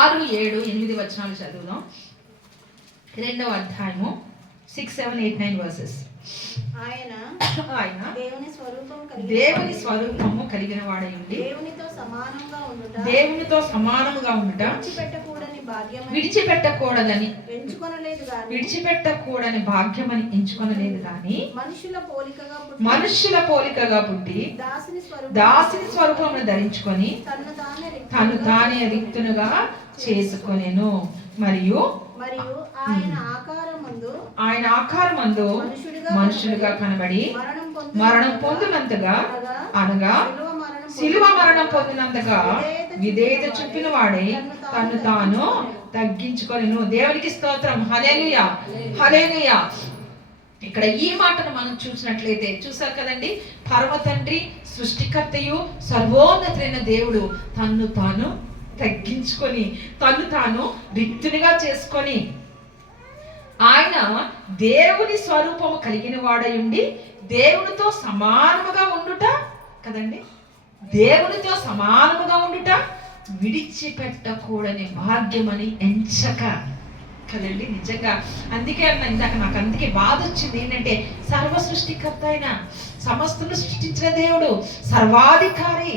6, 7, 8 వచనాలు చదువుదాం. 2వ అధ్యాయము 6, 7, 8, 9 వర్సెస్. ఆయన దేవుని స్వరూపము కలిగిన వాడై ఉండి దేవునితో సమానముగా ఉండుట విడిచిపెట్టకూడదని ఎంచుకొనలేదు కానీ మనుషుల పోలికగా పుట్టి దాసిని స్వరూపమును ధరించుకొని తను తానే రిక్తునుగా చేసుకొనెను. మరియు ఆయన ఆకారమందు మనుషులుగా కనబడి మరణం పొందినంతగా అనగా శిలువ మరణం పొందినంతగా విధేయత చూపిన వాడే తను తాను తగ్గించుకొనెను. దేవునికి స్తోత్రం. హల్లెలూయా, హల్లెలూయా. ఇక్కడ ఈ మాటను మనం చూసినట్లయితే చూసారు కదండి, పరమ తండ్రి సృష్టికర్తయు సర్వోన్నతుడైన దేవుడు తన్ను తాను తగ్గించుకొని తను తాను రిక్తునిగా చేసుకొని ఆయన దేవుని స్వరూపము కలిగిన వాడై ఉండి దేవునితో సమానముగా ఉండుట కదండి, దేవునితో సమానముగా ఉండుట విడిచిపెట్టకూడని భాగ్యమని ఎంచక కదండి. నిజంగా అందుకే అన్న ఇందాక నాకు అందుకే బాధ వచ్చింది ఏంటంటే సర్వ సృష్టికర్త అయిన సమస్తను సృష్టించిన దేవుడు సర్వాధికారి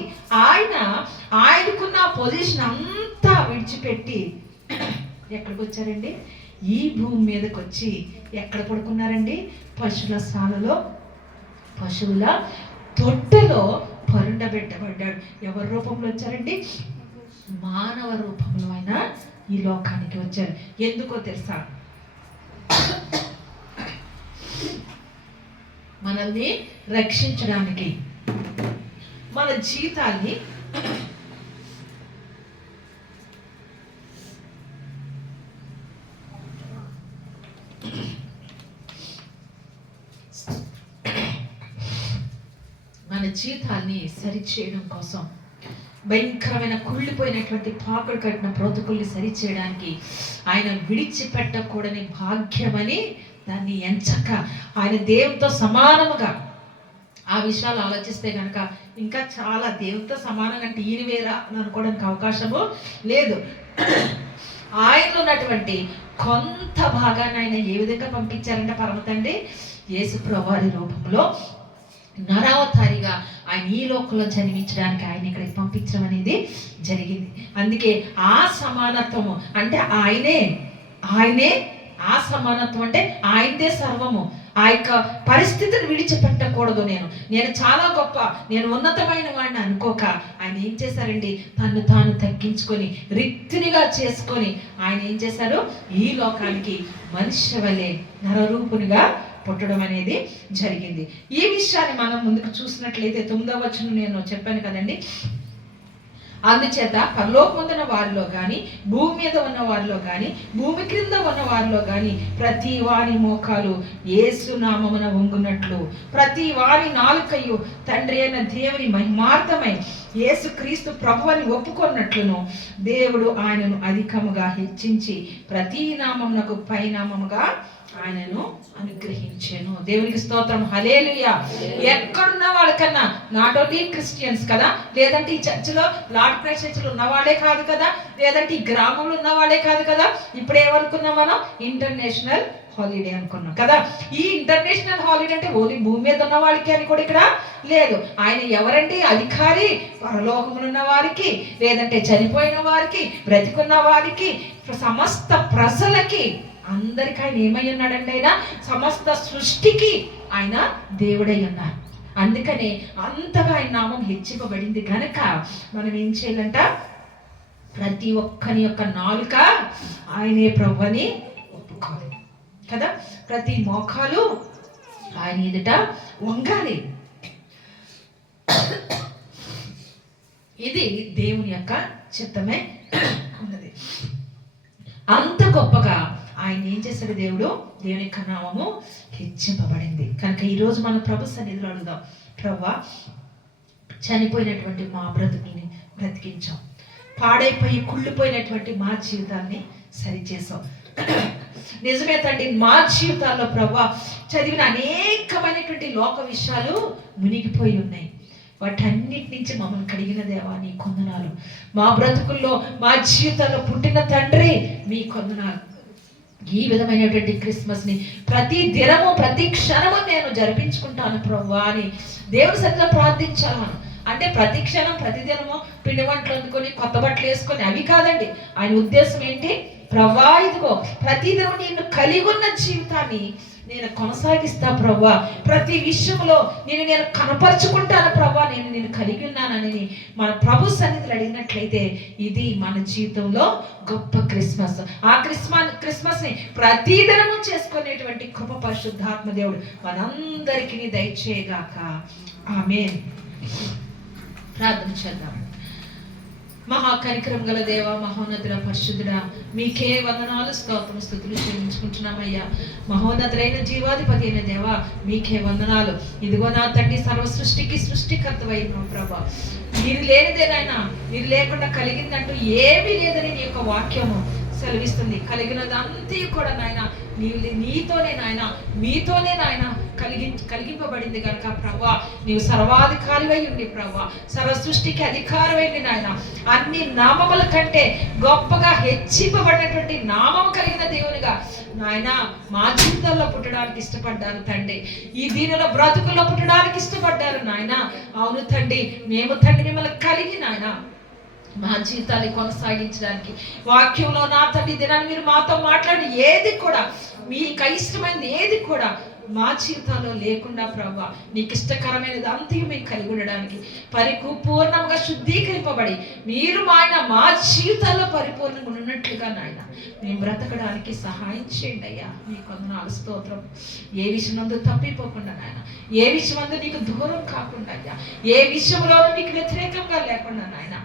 ఆయనకున్న పొజిషన్ అంతా విడిచిపెట్టి ఎక్కడికి వచ్చారండి? ఈ భూమి మీదకి వచ్చి ఎక్కడ పడుకున్నారండి? పశువుల సాలలో పశువుల తొట్టెలో పరుండబెట్టబడ్డాడు. ఎవరి రూపంలో వచ్చారండి? మానవ రూపంలో ఆయన ఈ లోకానికి వచ్చారు. ఎందుకో తెలుసా? మనల్ని రక్షించడానికి, మన జీవితాన్ని సరిచేయడం కోసం, భయంకరమైన కుళ్ళిపోయినటువంటి పాకుడు కట్టిన బ్రతుకుల్ని సరిచేయడానికి ఆయన విడిచిపెట్టకూడని భాగ్యమని దాన్ని ఎంచక ఆయన దేవునితో సమానముగా ఆ విషయాలు ఆలోచిస్తే కనుక ఇంకా చాలా దేవునితో సమానంగా అంటే ఈయన వేరా అని అనుకోవడానికి అవకాశము లేదు. ఆయనలో ఉన్నటువంటి కొంత భాగాన్ని ఆయన ఏ విధంగా పంపించారంటే పరమ తండ్రి యేసుప్రభువు వారి రూపంలో నరావతారిగా ఆయన ఈ లోకంలో జన్మించడానికి ఆయన ఇక్కడికి పంపించడం అనేది జరిగింది. అందుకే ఆ సమానత్వము అంటే ఆయనే ఆ సమానత్వం అంటే ఆయనదే సర్వము. ఆ యొక్క పరిస్థితిని విడిచిపెట్టకూడదు. నేను చాలా గొప్ప, నేను ఉన్నతమైన వాడిని అనుకోక ఆయన ఏం చేశారండి? తను తాను తగ్గించుకొని రిక్తునిగా చేసుకొని ఆయన ఏం చేశారు? ఈ లోకానికి మనిషి వలె నరరూపునిగా పుట్టడం అనేది జరిగింది. ఈ విషయాన్ని మనం ముందుకు చూసినట్లయితే 9వ వచనం నేను చెప్పాను కదండి. అందుచేత పరలోకముందున్న వారిలో కానీ, భూమి మీద ఉన్న వారిలో కానీ, భూమి క్రింద ఉన్న వారిలో కానీ ప్రతి వారి మోకాలు యేసు నామమున వంగునట్లు, ప్రతి వారి నాలుకయు తండ్రి అయిన దేవుని మహిమార్థమై యేసుక్రీస్తు ప్రభువని ఒప్పుకొన్నట్లును దేవుడు ఆయనను అధికముగా హెచ్చించి ప్రతి నామమునకు పై నామముగా ఆయనను అనుగ్రహించాను. దేవునికి స్తోత్రం, హల్లెలూయా. ఎక్కడున్న వాళ్ళకన్నా, నాట్ ఓన్లీ క్రిస్టియన్స్ కదా, లేదంటే ఈ చర్చిలో లార్డ్ ప్రైజ్ చర్చిలో ఉన్న వాళ్ళే కాదు కదా, లేదంటే ఈ గ్రామంలో ఉన్న వాళ్ళే కాదు కదా. ఇప్పుడు ఏమనుకున్నాం మనం? ఇంటర్నేషనల్ హాలిడే అనుకున్నాం కదా. ఈ ఇంటర్నేషనల్ హాలిడే అంటే ఓన్లీ భూమి మీద ఉన్న వాళ్ళకి అని కూడా ఇక్కడ లేదు. ఆయన ఎవరంటే అధికారి, పరలోకములు ఉన్న వారికి, లేదంటే చనిపోయిన వారికి, బ్రతికున్న వారికి, సమస్త ప్రజలకి, అందరికి ఆయన ఏమై ఉన్నాడంటే ఆయన సమస్త సృష్టికి ఆయన దేవుడై ఉన్నారు. అందుకనే అంతగా ఆయన నామం హెచ్చింపబడింది కనుక మనం ఏం చేయాలంట? ప్రతి ఒక్కరి యొక్క నాలుక ఆయనే ప్రభువని ఒప్పుకోవాలి కదా. ప్రతి మోకాలు ఆయన ఎదుట వంగాలి. ఇది దేవుని యొక్క చిత్తమే ఉన్నది. అంత గొప్పగా ఆయన ఏం చేశాడు దేవుడు? దేవుని యొక్క నామము హెచ్చింపబడింది కనుక ఈరోజు మన ప్రభు సన్నిధిలో అడుగుదాం, ప్రభువా చనిపోయినటువంటి మా బ్రతుకుని బ్రతికించాం, పాడైపోయి కుళ్ళిపోయినటువంటి మా జీవితాన్ని సరిచేసాం. నిజమే తండ్రి, మా జీవితాల్లో ప్రభువా చదివిన అనేకమైనటువంటి లోక విషయాలు మునిగిపోయి ఉన్నాయి. వాటన్నిటి నుంచి మమ్మల్ని కడిగిన దేవా నీ కొందనాలు. మా బ్రతుకుల్లో మా జీవితాల్లో పుట్టిన తండ్రి మీ కొందనాలు. ఈ విధమైనటువంటి క్రిస్మస్ని ప్రతి దినము ప్రతి క్షణము నేను జరిపించుకుంటాను ప్రభువా అని దేవుడి సన్నిధిలో ప్రార్థించాను. అంటే ప్రతి క్షణం ప్రతి దినము పిండి వంటలు అందుకొని కొత్త బట్టలు వేసుకొని అవి కాదండి. ఆయన ఉద్దేశం ఏంటి? ప్రభువా ఇదిగో ప్రతిదినం నేను కలిగి ఉన్న జీవితాన్ని నేను కొనసాగిస్తా ప్రభువా, ప్రతి విషయంలో నేను కనపరుచుకుంటాను ప్రభువా, నేను కలిగి ఉన్నానని మన ప్రభు సన్నిధిలో అడిగినట్లయితే ఇది మన జీవితంలో గొప్ప క్రిస్మస్. ఆ క్రిస్మస్ని ప్రతిదినము చేసుకునేటువంటి కృప పరిశుద్ధాత్మ దేవుడు మనందరికీ దయచేయగాక. ఆమేన్. ప్రార్థన చేద్దాం. మహాకనికరం గల దేవ, మహోన్నతుడ, పరిశుద్ధుడా, మీకే వందనాలు, స్తోత్రం, స్తుతులు చెల్లించుకుంటున్నామయ్యా. మహోన్నతులైన జీవాధిపతి అయిన దేవ, మీకే వందనాలు. ఇదిగో నా తండ్రి, సర్వ సృష్టికి సృష్టికర్తవైన ప్రభా, మీరు లేనిదేనైనా, మీరు లేకుండా కలిగిందంటూ ఏమీ లేదని నీ యొక్క వాక్యము సెలవిస్తుంది. కలిగినదంతా కూడా నాయన నీతోనే నాయన, మీతోనే నాయన కలిగింపబడింది కనుక ప్రభా, నీవు సర్వాధికారివై ఉండి ప్రభా, సర్వ సృష్టికి అధికారమైంది నాయన. అన్ని నామముల కంటే గొప్పగా హెచ్చింపబడినటువంటి నామం కలిగిన దేవునిగా నాయన మా జీవితంలో పుట్టడానికి ఇష్టపడ్డారు తండ్రి. ఈ దీనిలో బ్రతుకుల్లో పుట్టడానికి ఇష్టపడ్డారు నాయన. అవును తండ్రి, మేము తండ్రి మిమ్మల్ని కలిగి నాయన మా జీవితాన్ని కొనసాగించడానికి వాక్యంలో నా తండ్రి దినాన్ని మీరు మాతో మాట్లాడి ఏది కూడా మీకు ఇష్టమైనది ఏది కూడా మా జీవితాల్లో లేకుండా ప్రభా, నీకు ఇష్టకరమైనది అంతా మేము కలిగి ఉండడానికి పూర్ణంగా శుద్ధీకరింపబడి మీరు మా జీవితాల్లో పరిపూర్ణంగా ఉన్నట్లుగా నాయన మేము బ్రతకడానికి సహాయం చేయండి అయ్యా. మీకు వందనాలు, స్తోత్రం. ఏ విషయం తప్పిపోకుండా నాయన, ఏ విషయం నీకు దూరం కాకుండా అయ్యా, ఏ విషయంలోనూ మీకు వ్యతిరేకంగా లేకుండా నాయన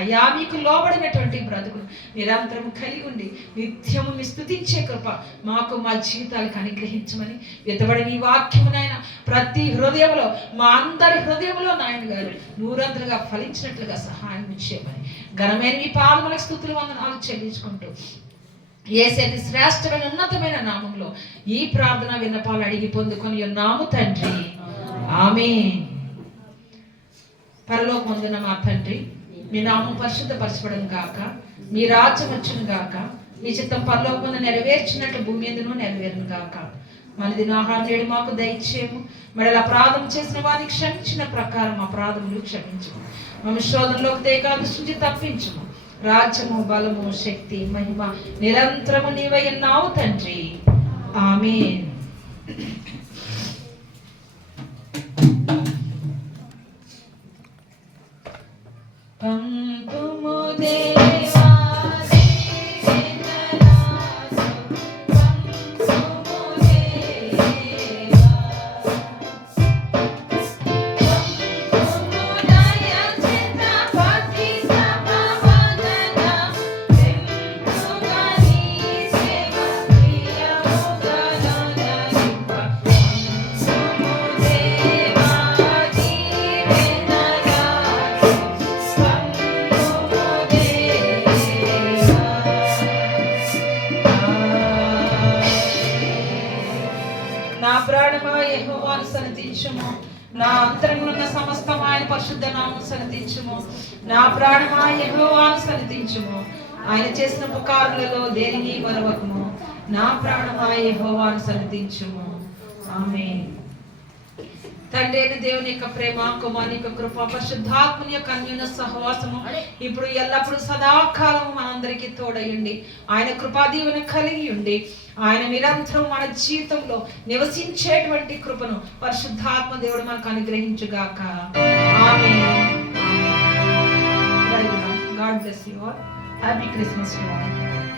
అయ్యా, మీకు లోబడినటువంటి బ్రతుకును నిరంతరం కలిగి ఉండి నిత్యము మీ స్తుతించే కృప మాకు మా జీవితాలకు అనుగ్రహించమని ఎత్తబడిన ఈ వాక్యము నాయన ప్రతి హృదయంలో, మా అందరి హృదయంలో నాయన గారు నూరంతలుగా ఫలించినట్లుగా సహాయం చేయమని ఘనమైన మీ పాదములకు స్తుతులు వందనాలు చెల్లించుకుంటూ యేసయ్య శ్రేష్టమైన ఉన్నతమైన నామంలో ఈ ప్రార్థన విన్నపాలు అడిగి పొందుకొని ఉన్నాము తండ్రి. ఆమేన్. పరలోకమందున్న మా తండ్రి, మీ నామం పరిశుద్ధపరచబడును గాక, మీ రాజ్యం వచ్చును గాక, మీ చిత్తం పరలోకమందు నెరవేర్చినట్లు భూమి యందును నెరవేరును గాక. మనది ఆహారం నేడు మాకు దయచేయము, మరలా అపరాధం చేసిన వారిని క్షమించిన ప్రకారం అపరాధములు క్షమించము, మమ్మ శోధనలోకి తేకాదృష్టి తప్పించము. రాజ్యము, బలము, శక్తి, మహిమ నిరంతరము నీవై ఉన్నావు తండ్రి. ఆమేన్. పంపుము దేవా సన్నతించుము. నా అంతరంలో ఉన్న సమస్తం ఆయన పరిశుద్ధ నామం సన్నతించుము. నా ప్రాణమా యెహోవాను సన్నతించుము. ఆయన చేసిన ఉపకారములలో దేనిని మరవకము. నా ప్రాణమా యెహోవాను సన్నతించుము. ఆమేన్. తండ్రి అయిన దేవుని యొక్క ప్రేమ, కుమారుని యొక్క కృప, పరిశుద్ధాత్మని యొక్క అన్యోన్య సహవాసము ఇప్పుడు ఎల్లప్పుడు సదాకాలం మనందరికీ తోడయుండి ఆయన కృపా దీవెన కలిగి ఉండి ఆయన నిరంతరం మన జీవితంలో నివసించేటువంటి కృపను పరిశుద్ధాత్మ దేవుడు మనకు అనుగ్రహించుగాక. ఆమేన్. God bless you all. Happy Christmas to all.